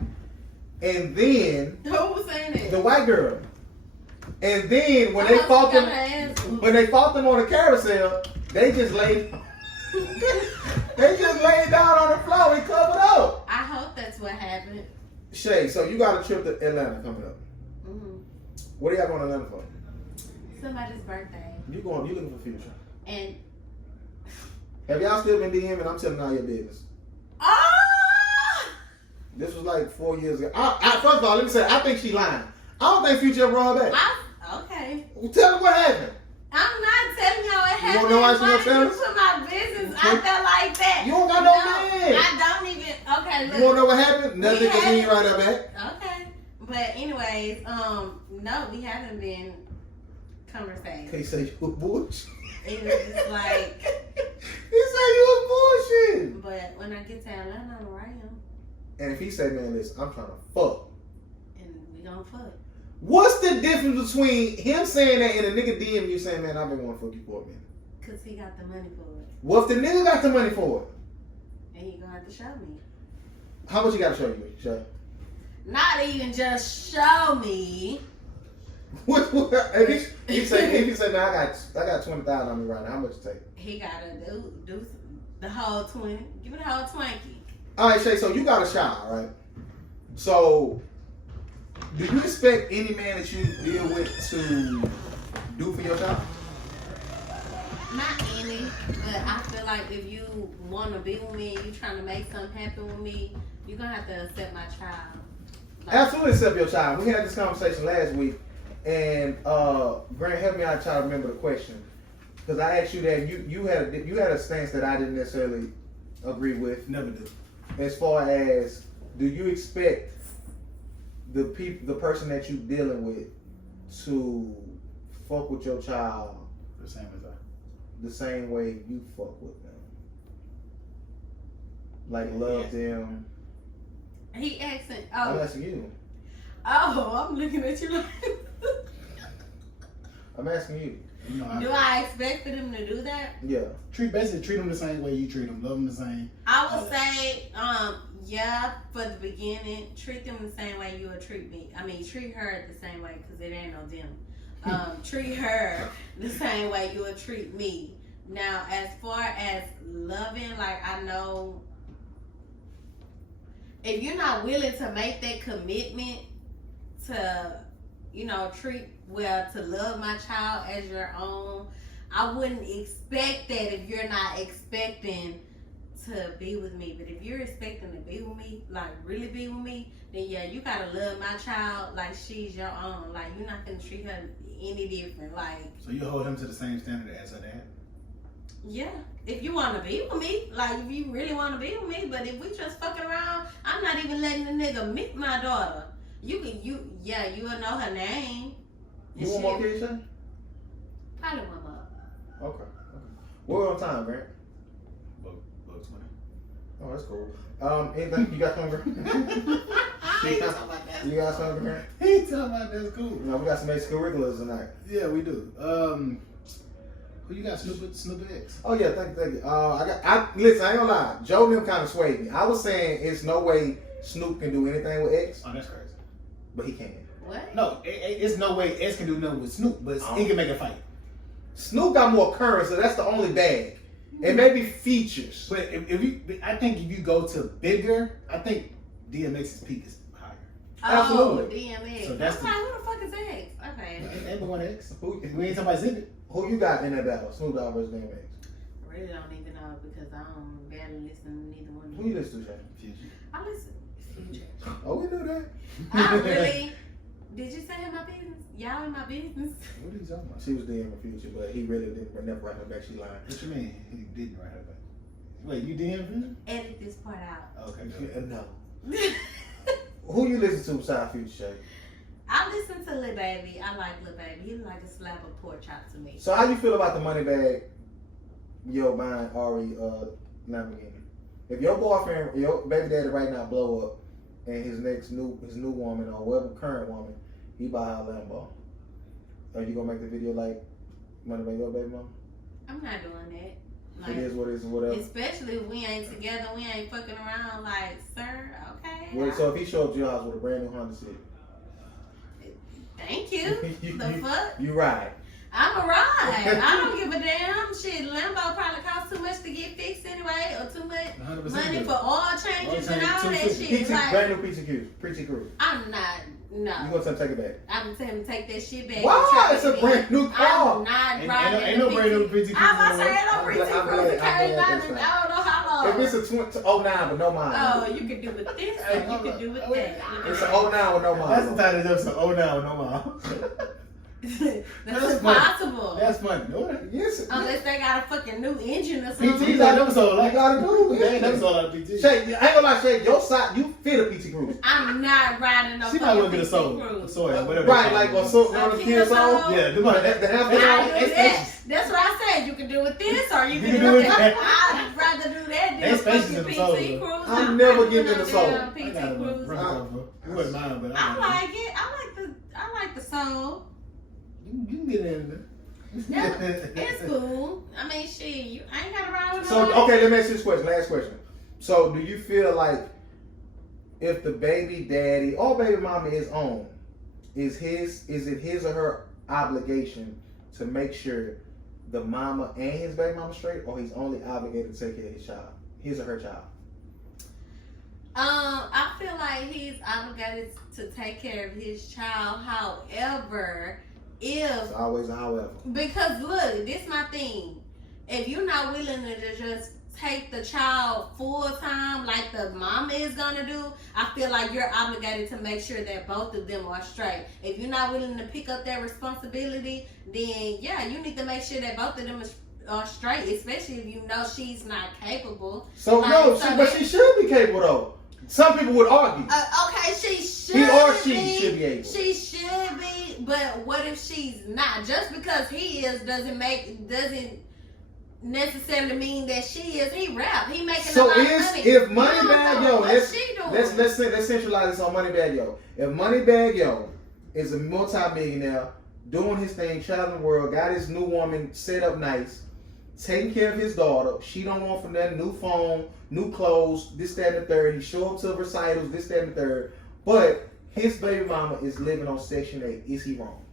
And then Who was saying that? the white girl. And then when I they must fought have them, got her ass whooped. when they fought them on the carousel, they just laid down on the floor and covered up. I hope that's what happened. Shay, so you got a trip to Atlanta coming up. Mm-hmm. What are y'all going to Atlanta for? Somebody's birthday. You looking for future. And Have y'all still been DMing? I'm telling all your business. This was like 4 years ago. First of all, let me say, I think she lying. I don't think Future ever brought her back. Okay. Tell me what happened. I'm not telling y'all what happened. wanna know why she Why don't tell you us? put my business out there like that? You don't got no man. I don't even. Okay, look. You want to know what happened? Nothing, because had- he ain't right up back. Okay. But anyways, no, we haven't been conversating. Can't say you was bullshit. It was just like, He said you was bullshit. but when I get to Atlanta, I'm right here. And if he say, man, listen, I'm trying to fuck. And we gonna fuck. What's the difference between him saying that and a nigga DM you saying, man, I've been wanting to fuck you for a minute? Cause he got the money for it. What if the nigga got the money for it? And he gonna have to show me. How much you got to show you, Shay? Not even just show me. If he say, man, I got 20,000 on me right now. How much you take? He gotta do the whole 20. Give me the whole 20. All right, Shay. So you got a child, right? So, do you expect any man that you deal with to do for your child? Not any, but I feel like if you want to be with me and you trying to make something happen with me, you're gonna have to accept my child. Like, Absolutely, accept your child. We had this conversation last week, and Grant, help me out try to remember the question, because I asked you that you had a stance that I didn't necessarily agree with. Never do. As far as, do you expect the person that you dealing with to fuck with your child The same as I. the same way you fuck with them? Like love them. he asking, I'm oh, asking you. I'm looking at you like, I'm asking you. You know, do I expect for them to do that? Yeah. Basically treat them the same way you treat them. Love them the same. I would say, yeah, for the beginning, treat them the same way you would treat me. I mean, treat her the same way, because it ain't no them. Treat her the same way you would treat me. Now, as far as loving, like, I know if you're not willing to make that commitment to, to love my child as your own, I wouldn't expect that if you're not expecting to be with me. But if you're expecting to be with me, like really be with me, then yeah, you gotta love my child like she's your own. Like you're not gonna treat her any different. Like So you hold him to the same standard as her dad? yeah, if you want to be with me, like if you really want to be with me, but if we just fucking around, I'm not even letting the nigga meet my daughter. You will know her name. And You want more shit. kids, Shay? Probably one more. Okay. We're on time, Grant. Both 20. Oh, that's cool. Anything you got something, Grant? You got something, Grant? He talking about that's cool. No, we got some extracurriculars tonight. Yeah, we do. Who you got? Snoop X. Oh yeah, thank you. Listen, I ain't gonna lie. Joe and them kind of swayed me. I was saying it's no way Snoop can do anything with X, Oh, that's crazy. but he can. What? No, it's no way X can do nothing with Snoop, but he can make a fight. Snoop got more currency. That's the only bag. It may be features. But I think if you go to bigger, I think DMX's peak is higher. Absolutely. Oh, DMX. So that's I'm like, who the fuck is X? Okay. Ain't the one X. Who, We ain't talking about Zip. who you got in that battle? Snoop Dogg versus DMX. I really don't even know because I don't barely listen to neither one. Who you listen to, Shay? Future. I listen. Future. Oh, we knew that. I really. Did you say in my business? Y'all in my business? What are you talking about? She was DM in Future, but he really didn't never write her back. She lied. What you mean? He didn't write her back. Wait, you DM Future? Edit this part out. Okay, go ahead. No. Who you listen to besides Future, Shay? I listen to Lil Baby. I like Lil Baby. He's like a slab of pork chop to me. So how you feel about the money bag yo buying Ari Lamborghini? If your boyfriend, your baby daddy right now blow up and his new woman or whatever current woman, he buy her a Lambo, are you gonna make the video like money bag your baby mama? I'm not doing that. It is what it is, whatever. Especially if we ain't together, we ain't fucking around. Like, sir, okay. Well, so if he showed up to your house with a brand new Honda Civic, Thank you. The fuck? you ride. I'm a ride. I don't give a damn. Shit, Lambo probably costs too much to get fixed anyway, or too much 100% money good. for oil changes and all that $250. shit. Like, Brand new Pretty Cruise. I'm not. You No. gonna tell him to take it back? I'm telling him to take that shit back. Wow, it's a brand new car. I'm not Ain't driving no brand new PT I'm about to say, ain't no I'm pretty glad- I'm cruise. glad- I'm Carry glad mine that's in right. I don't know how long. If it's a 09 but no miles. Oh, you can do with this, or you can do with that. It's an 09 with no miles. That's the title of the episode. Oh, now, no more. That's impossible. That's funny. No, Yes. Unless they got a fucking new engine or something. PT's on episode. You Like, gotta do they ain't it. episode on PT. Shay, I ain't gonna lie, Shay, your side, you fit a PT Cruise. I'm not riding no She might fucking well get a PT soul. Cruise. Soul, whatever. Right, like on so A on the Kia kids Soul? song. Yeah, the The half I the do It's that. spacious. That's what I said. You can do with this, or you can can do do with it. that. I'd rather do that than They spacious fucking in the PT soul, Cruise. though. I'm I'm never not getting doing in the no soul. damn I PT got Cruise. it wasn't mine, but I like it. I like the soul. You can get in there. Yeah, it's cool. I mean, shit, I ain't gotta ride with So nobody. okay, let me ask you this question. Last question. So do you feel like if the baby daddy or baby mama is on, is it his or her obligation to make sure the mama and his baby mama straight, or he's only obligated to take care of his child, his or her child? I feel like he's obligated to take care of his child. However, It's always a however. because look, this my thing. If you're not willing to just take the child full time like the mama is gonna do, I feel like you're obligated to make sure that both of them are straight. If you're not willing to pick up that responsibility, then yeah, you need to make sure that both of them are straight, especially if you know she's not capable. So Like, no, so but that- she should be capable though. Some people would argue. Okay, she should He or be. she should be able. She should be, but what if she's not? Just because he is doesn't necessarily mean that she is. He rap. He making a So lot of is money. if Moneybag Yo, what's she doing? let's centralize this on Moneybag Yo. If Moneybag Yo is a multi-millionaire doing his thing, traveling the world, got his new woman set up nice, taking care of his daughter, she don't want from that new phone, new clothes, this, that, and the third. He show up to recitals, this, that, and the third. But his baby mama is living on Section 8. Is he wrong?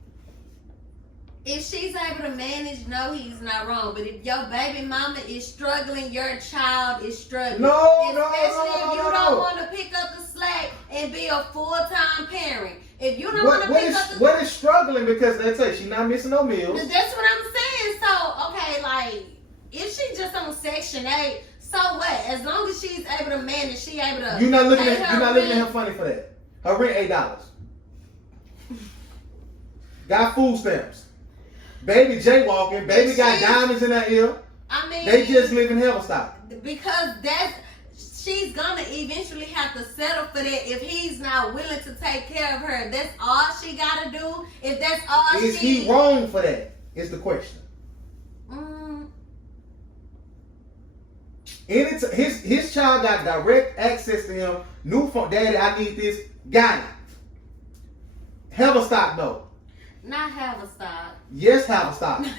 If she's able to manage, no, he's not wrong. But if your baby mama is struggling, your child is struggling. No, Especially if you don't no. want to pick up the slack and be a full-time parent. If you don't What, want to what pick is up the what is struggling? Because they say she's not missing no meals. That's what I'm saying. So, okay, like, if she just on Section 8, so what? As long able to manage. She able to. You're not looking pay at her you're not looking at rent. him funny for that. Her rent $8. Got food stamps. Baby jaywalking. Baby got diamonds in her ear. I mean, They just live in Haverstock. because she's gonna eventually have to settle for that if he's not willing to take care of her. That's all she gotta do. If that's all Is he wrong for that? Is the question. His child got direct access to him. New phone, daddy, I need this. Got it. Haverstock, no. Not Haverstock. Yes, Haverstock.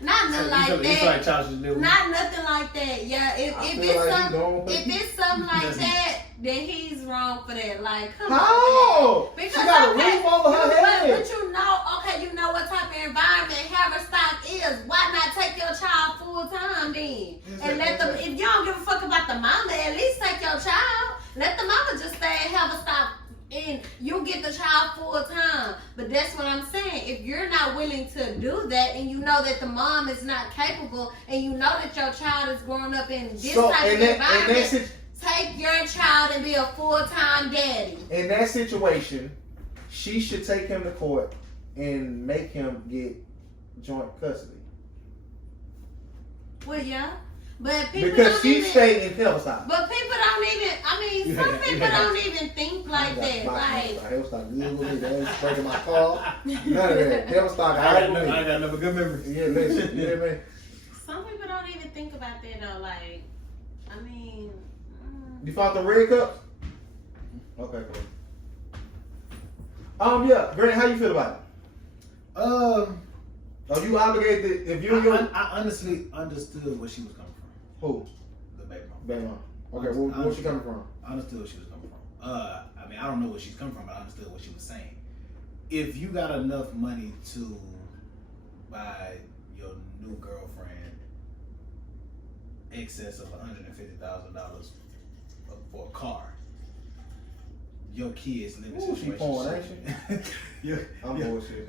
Not nothing like You feel like that. Charles is living. Not nothing like that. Yeah, if I feel it's like he something, going for if it's something like that, then he's wrong for that. Like, come on. How? Man. She got a roof over her head. But you know, okay, you know what type of environment Haverstock is. Why not take your child full time then? And let them, if you don't give a fuck about the mama, at least take your child. Let the mama just stay at Haverstock and you get the child full time. But that's what I'm saying. If you're not willing to do that and you know that the mom is not capable and you know that your child is growing up in this type of environment, take your child and be a full-time daddy. In that situation, she should take him to court and make him get joint custody. Well, yeah. But people Because don't she even, stayed in Haverstock. But people don't even, I mean, some people don't even think like that. Like, Haverstock good with me. They ain't breaking my car. None of that. Haverstock, I all right with me. got another good memory. Yeah, listen. You hear me? some people don't even think about that though. Like, I mean, You found the red cups? Okay, cool. Yeah, Granny, how you feel about it? Are you obligated if you and your I honestly understood where she was coming from. who? The baby mom. Baby mom. Okay, where's she coming from? I understood where she was coming from. I mean, I don't know where she's coming from, but I understood what she was saying. If you got enough money to buy your new girlfriend excess of $150,000 for a car, your kids living Ooh, she situation. porn, ain't she? I'm bullshit.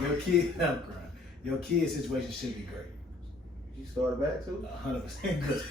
Your kid, I'm crying. Your kid situation should be great. You started back too? 100% good.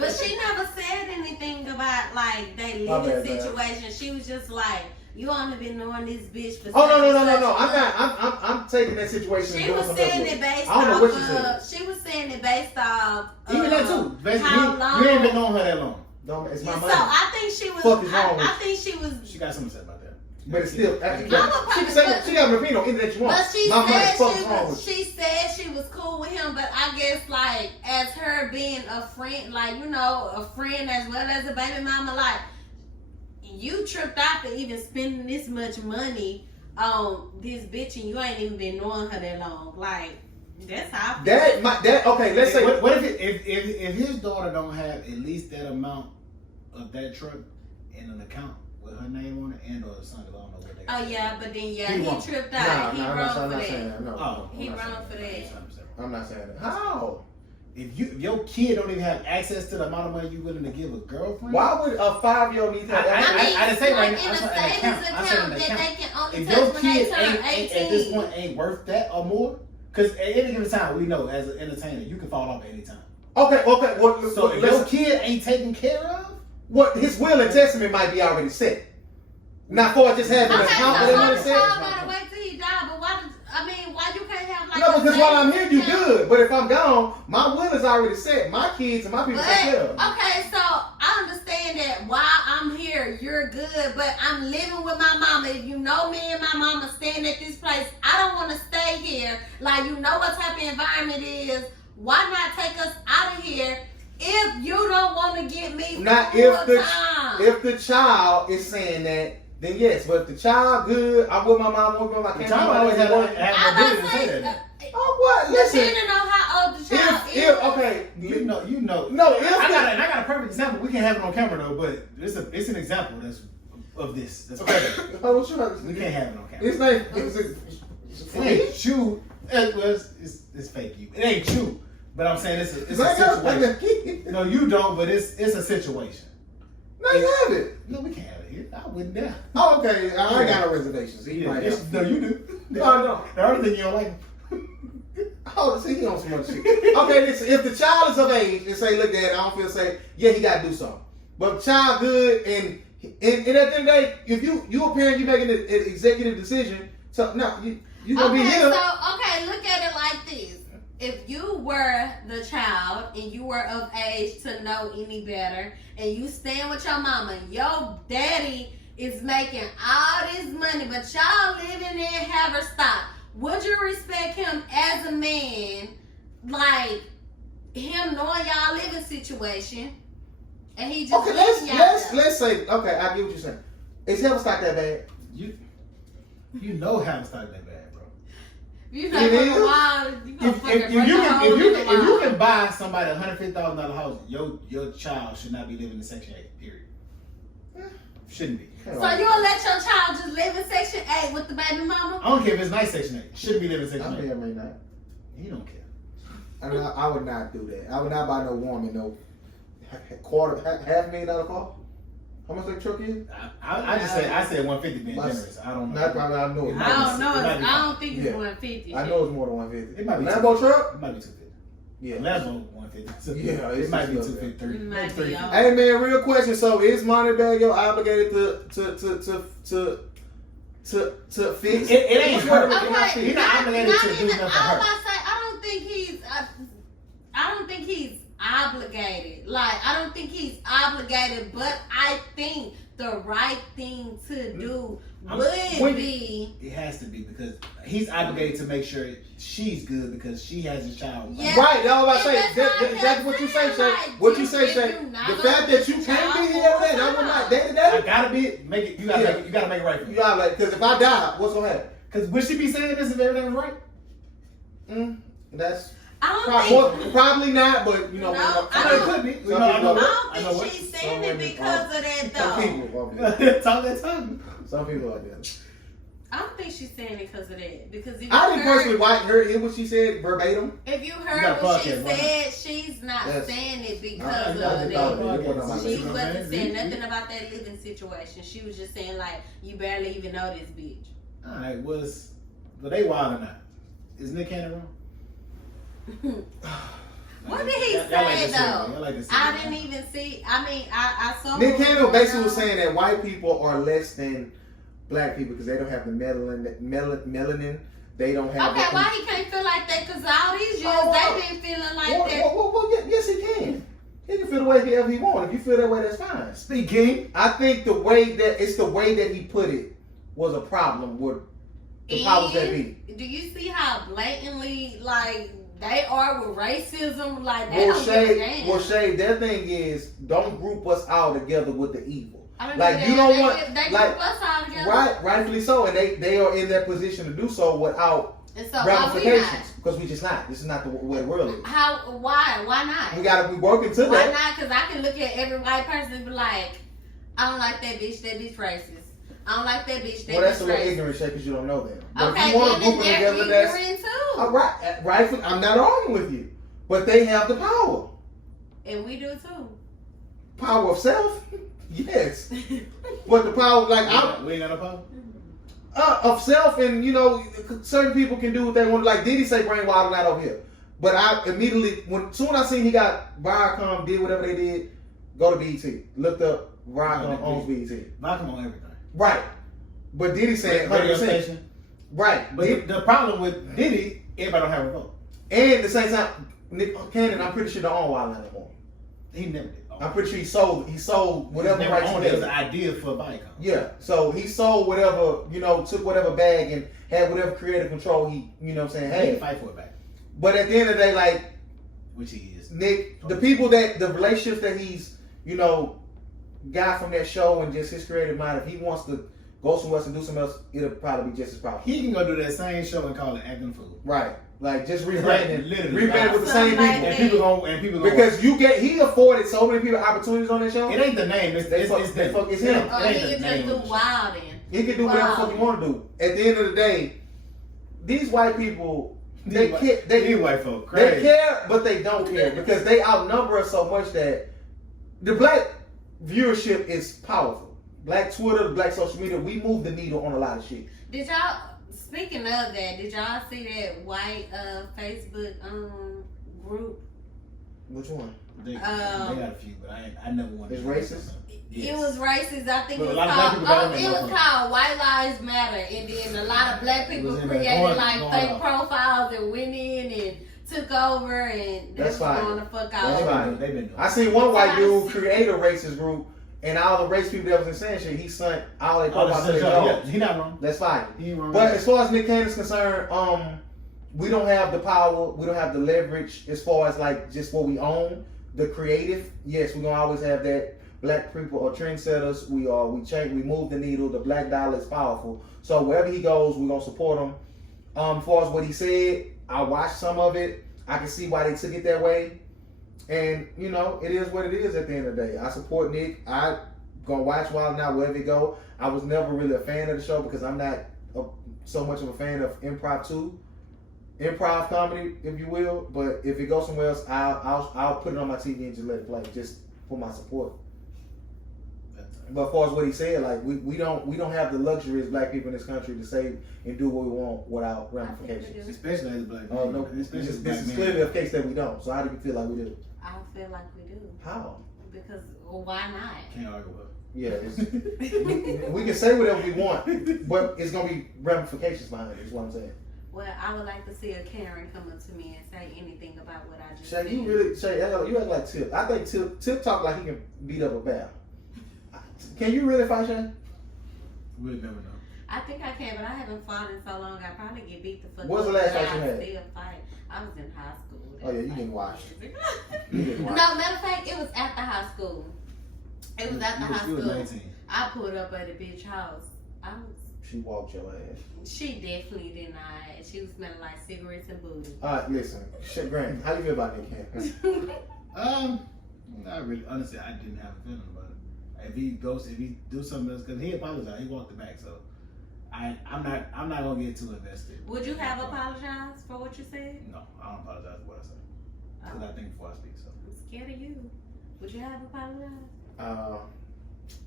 but she never said anything about like they My living bad, man. situation. She was just like, you only been knowing this bitch for. Oh no such no and no no such no! a month." I'm taking that situation. She and doing was something saying else it with based I don't know what she off said. she was saying it based off Even that too. Basically, how long you ain't been knowing her that long. Don't, it's my so money. I think she was Fuck is wrong with I think she was She got something to say about that. But it's still, I'm a she can say what she got an opinion on anything that you want. but she My money, said fuck is wrong with you. she said she was cool with him, but I guess like as her being a friend, like you know, a friend as well as a baby mama, like you tripped out for even spending this much money on this bitch and you ain't even been knowing her that long. Like that's how I feel. Okay, let's say. What if his daughter don't have at least that amount of that truck in an account with her name on it and or the son, I don't know what they Oh yeah, but then He he wrong. tripped Nah, out. He I'm wrong not for saying that. that. No, Oh, He I'm not wrong for saying that. that. I'm not saying that. How? If your kid don't even have access to the amount of money you willing to give a girlfriend, Why would a 5-year-old need to have access? I didn't say right now. in I a said an savings account. I said an account that account. they can only If touch your when they kid turn ain't 18. at this point ain't worth that or more, because at any given time we know as an entertainer you can fall off at any time. Okay. What? So if your kid ain't taken care of, What his will and testament might be already set. Not for just having an Okay, account so with why money the set. child gotta wait till he die? But why you can't have like No, a because while I'm here, savings you account? good. But if I'm gone, my will is already set. My kids and my people take care of. Okay, so I understand that while I'm here, you're good, but I'm living with my mama. If you know me and my mama staying at this place, I don't want to stay here. Like, you know what type of environment it is. Why not take us out of here if you don't want to get me Not full time? if the child is saying that, then yes. But if the child good, I'm with my mom, I'm with my the kids. child always have I'm the ability to say about to that. say, Oh what? Listen. depending on how old the child is. If okay, You know. No, if I got a perfect example. We can't have it on camera though, but it's an example of this. That's okay. Oh, what you have to We say? can't have it on camera. His name is It ain't true. It's fake you. It ain't true. But I'm saying it's a situation. No, you don't. But it's a situation. No, you have it. No, we can't have it here. I wouldn't dare. Oh, okay. I ain't got no reservations. He might have. No, you do. No, I don't. The other thing you don't like. Oh, see, he on some other shit. Okay, listen, if the child is of age and say, look, Dad, I don't feel safe, yeah, he got to do something. But if the child good and at the end of the day, if you a parent, you making an executive decision, so no, you gonna be here. So, okay, look at it like this. If you were the child and you were of age to know any better and you stand with your mama, your daddy is making all this money, but y'all living in Haverstock, would you respect him as a man, like him knowing y'all living situation, and he just Okay, leaving y'all there? let's say, okay, I get what you're saying. Is Haverstock that bad? You know how to start that bad, bro. You know, from the wall, you gonna fucking break a hole in the If you wall. can buy somebody $150,000 house, your child should not be living in Section 8. Period. Shouldn't be. So you will let your child just live in Section 8 with the baby mama? I don't care if it's nice Section 8. Shouldn't be living in Section I 8. may or may not. You don't care. I would not do that. I would not buy no woman no $250,000 car. How much that truck is? I said 150 being generous. I don't know. Not probably. I know. It I might don't be- know. it might be I don't think it's Yeah. 150. I know it's more than 150. It might be Lambo truck? It might be 250. Yeah. Lambo 150. Yeah, it it's might be just 250. It might be, y'all. Hey man, real question. So is Moneybagg obligated to fix? It ain't Which one her. of them can I fix? He's not obligated to do even, nothing for I her. was about to say, I don't think he's obligated. Like, I don't think he's obligated, but I think the right thing to do would be. It has to be because he's obligated to make sure she's good because she has a child. Yeah. Right, that's what I And say. that's what I'm Exactly what you say, saying, Shay. like, What you if say, you Shay. not The gonna fact that put you your can't child be here every day, full that was time. not day to I day. gotta be make it. You gotta make it right for You me. gotta like, because if I die, what's gonna happen? Because would she be saying this if everything was right? That's I don't think. probably not, but you know, No, when- I I know it don't- could be. Some You know, I people- know. I I know don't what. think she's saying Some it women because are- of that, some though. people, Talk that time. some people are there. I don't think she's saying it because of that. Because if you I didn't heard, personally watch her hear what she said verbatim. if you You heard got what she podcast, why not? said, she's not Yes. saying it because I of just thought that. it. It wasn't my She business. wasn't saying nothing about that living situation. She was just saying like, you barely even know this bitch. All right, but they wild or not? Is Nick Cannon wrong? What did he Y'all like say to say that. though? Y'all like to say I that. didn't even see. I mean, I saw. Nick what Cannon was basically going was on. saying that white people are less than black people because they don't have the melanin. They don't have. Okay, the, why he can't feel like that? Because all these years Oh, they've been feeling like that. Well, yes, he can. He can feel the way he wants. If you feel that way, that's fine. Speak King. I think the way that he put it was a problem with the powers that be. Do you see how blatantly like they are with racism? Like they Well, don't give a Shay, damn. their thing is don't group us all together with the evil. I don't like, do you that. don't They want- they like, group us all together. Right, rightfully so, and they are in that position to do so without And so why we ramifications not? because we just not. This is not the way the world is. How? Why? Why not? We working to Why that. not? Because I can look at every white person and be like, I don't like that bitch. That bitch racist. I don't like that bitch. That Well, that's a bitch little racist. ignorant shit because you don't know them. But Okay, if you want to then group them they're together, that's ignorant too. all right. Rightfully, I'm not arguing with you, but they have the power. And we do too. Power of self, yes. But the power, like We ain't got no power. of self, and you know, certain people can do what they want. Like Diddy say, "Brain wild not over here." But I immediately, soon I seen he got Viacom did whatever they did, go to BET, looked up Viacom owns BET, Malcolm on everything. right? But Diddy saying Radio 100%, station. right? But the problem with Diddy, everybody don't have a vote. And at the same time, Nick Cannon, I'm pretty sure don't own Wild anymore. He never did. I'm pretty sure he sold whatever Never rights he owned it. It was had. an idea for Viacom. Yeah, so he sold whatever, you know, took whatever bag and had whatever creative control he, you know what I'm saying, He didn't hey. fight for it back, But at the end of the day, like, which he is. Nick, the people that, the relationships that he's, you know, got from that show and just his creative mind, if he wants to go somewhere else and do something else, it'll probably be just as powerful. He can go do that same show and call it acting fool. Right. Like, just rebranding, Right, literally. rebrand with the same Something like people. that. And people gonna Because he afforded so many people opportunities on that show. it ain't the name. It's They fuck- it's they them. fuck- it's him. Oh, It ain't he the can name just do of the show. wild then. He can do whatever the fuck he want to do. At the end of the day, these white people, they These white folk they crazy. care, but they don't care because they outnumber us so much that the black viewership is powerful. Black Twitter, black social media, we move the needle on a lot of shit. Did y'all Speaking of that, did y'all see that white Facebook group? Which one? They got a few, but I never wanted. It's racist? It was racist. I think But it a was lot of black people got called. on It there, was though. called White Lives Matter, and then a lot of black people was in there created going like fake off. profiles and went in and took over, and That's they was fine. going the fuck That's out. fine. They've been doing. I seen one white dude create a racist group, and all the race people that was in saying shit, he sent all their profiles to their dogs. He not wrong. That's fine. He ain't wrong. But as far as Nick Cannon's concerned, we don't have the power, we don't have the leverage as far as like just what we own. The creative, yes, we're gonna always have that. Black people are trendsetters. We change, we move the needle. The black dollar is powerful. So wherever he goes, we're gonna support him. As far as what he said, I watched some of it. I can see why they took it that way. And you know, it is what it is at the end of the day. I support Nick. I gonna watch Wild Now wherever it go. I was never really a fan of the show because I'm not so much of a fan of improv comedy, if you will. But if it goes somewhere else, I'll put it on my TV and just let it play, just for my support. But as far as what he said, like we don't have the luxury as black people in this country to say and do what we want without ramifications. Especially as a black man. Oh no, Especially this as a black is man. clearly a case that we don't. So how do you feel like we do? I feel like we do How? because why not? Can't argue with. Yeah, we can say whatever we want, but it's gonna be ramifications behind it. Is what I'm saying. Well, I would like to see a Karen come up to me and say anything about what I just Shay, said. you act like Tip. I think Tip talk like he can beat up a bear. Can you really fight, Shay? We'll never know. I think I can, but I haven't fought in so long. I probably get beat the fuck When's up. the last but fight you I had? Still fight. I was in high school. Oh yeah, you getting washed. You getting No, washed. matter of fact, it was after high school. It was after high You was school. 19. I pulled up at a bitch house. She walked your ass. She definitely did not. She was smelling like cigarettes and booty. All right, listen, Shay Grant, how you feel about Nick Cannon? Not really. Honestly, I didn't have a feeling about it. If he do something else, because he apologized, he walked it back. So I'm not gonna get too invested. Would you have apologized for what you said? No, I don't apologize for what I say. Because I think before I speak. So I'm scared of you. Would you have apologized? I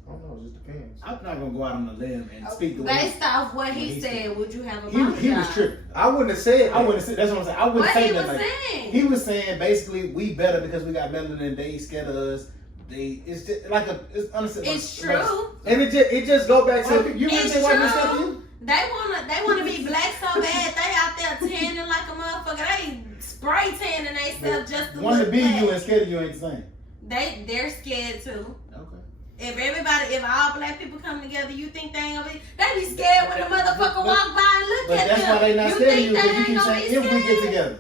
don't know, it just depends. I'm not gonna go out on a limb and speak the way Based off what he he said, said. would you have apologized? he was tripping. I wouldn't have said that. I wouldn't say. That's what I'm saying. I wouldn't What say he that. was Like, saying? he was saying basically we better because we got melanin. They scared of us. It's just like it's honestly. It's true. And it just go back to You really It's think white men scared of true. you? They wanna be black so bad. They out there tanning like a motherfucker. They spray tanning themselves just to One to look be black. you and scared of you ain't the same. They're scared too. Okay. If all black people come together, you think they ain't gonna be? They be scared when a motherfucker walk by and look But at that's them. why they not you scared of think you they because you ain't keep gonna saying be if we get scared? together.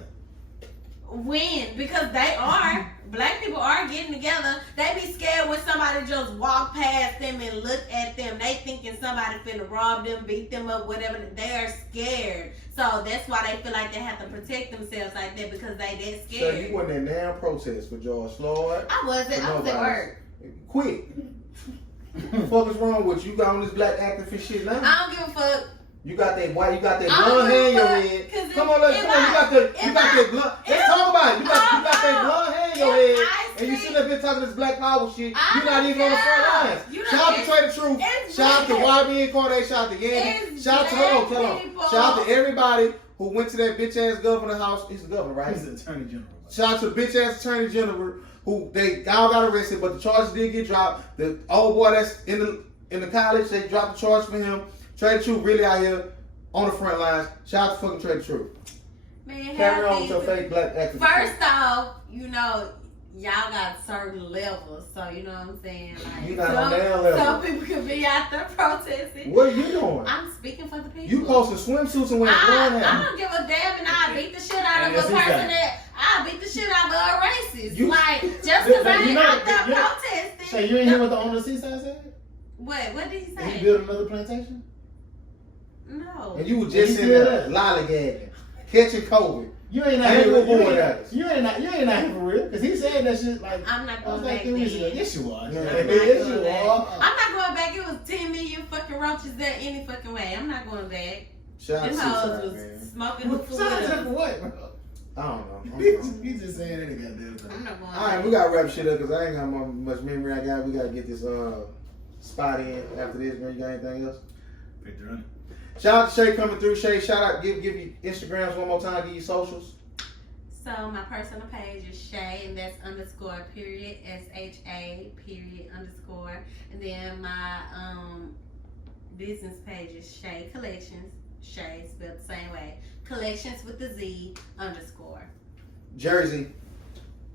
When? Because they are. Black people are getting together. They be scared when somebody just walk past them and look at them. They thinking somebody finna rob them, beat them up, whatever. They are scared. So that's why they feel like they have to protect themselves like that because they that So scared. you wasn't in damn protest for George Floyd. I wasn't. I was at work. Quit. What is wrong with you? You got on this black activist shit now. I don't give a fuck. You got that white, you got that I don't blonde hair in your give a head. fuck, 'cause Come on, let's if go. You got that blonde. Let's talk about it. You got that blonde hair in your if head, I and you see- sitting up here talking this black power shit. I You're not don't even on the front care. lines. You Shout out to don't- Trey the Truth. it's Shout out to black. YB Incarnate. Shout out to Yandy. It's Shout out to black people. Shout out to everybody who went to that bitch ass governor house. He's the governor, right? He's the attorney general. Shout out to the bitch ass attorney general who they all got arrested, but the charges did get dropped. The old boy that's in the college, they dropped the charge for him. Trey the Truth really out here on the front lines. Shout out to fucking Trey the Truth. Man, Carry on have with your these- fake black activist. First off, y'all got certain levels, so you know what I'm saying. Like, You not on that level. Some people could be out there protesting. What are you doing? I'm speaking for the people. You posting swimsuits and wearing blonde I hair. don't give a damn, and I beat the shit out of And a that's person exactly. that I beat the shit out of a racist. You- Like just because I You ain't know- out there you know- protesting. So you ain't hear what the owner of Seaside said? What did he That he say? built another plantation? No. And you was Yeah, just you in still there there. lollygagging, catching COVID. You ain't not And here you for avoid real. that. You ain't not here for real. Because he said that shit like I'm not I was going like back 3 weeks ago. then. Yes you are. Yeah. I'm not Yes going you back. are. I'm not going back. It was 10 million fucking roaches there any fucking way. I'm not going back. Shout out to Them hoes Seaside, was man. smoking the food. Shout out to what, bro? I don't know. He's just saying any goddamn thing. I'm not going All right, back. we gotta wrap shit up because I ain't got much memory. I got. We gotta get this spot in after this. Man, you got anything else? Picture on it. Shout out to Shay coming through. Shay, shout out. Give you Instagrams one more time. Give you socials. So my personal page is Shay, and that's _SHA _. And then my business page is Shay Collections. Shay spelled the same way. Collections with the Z _. Jersey.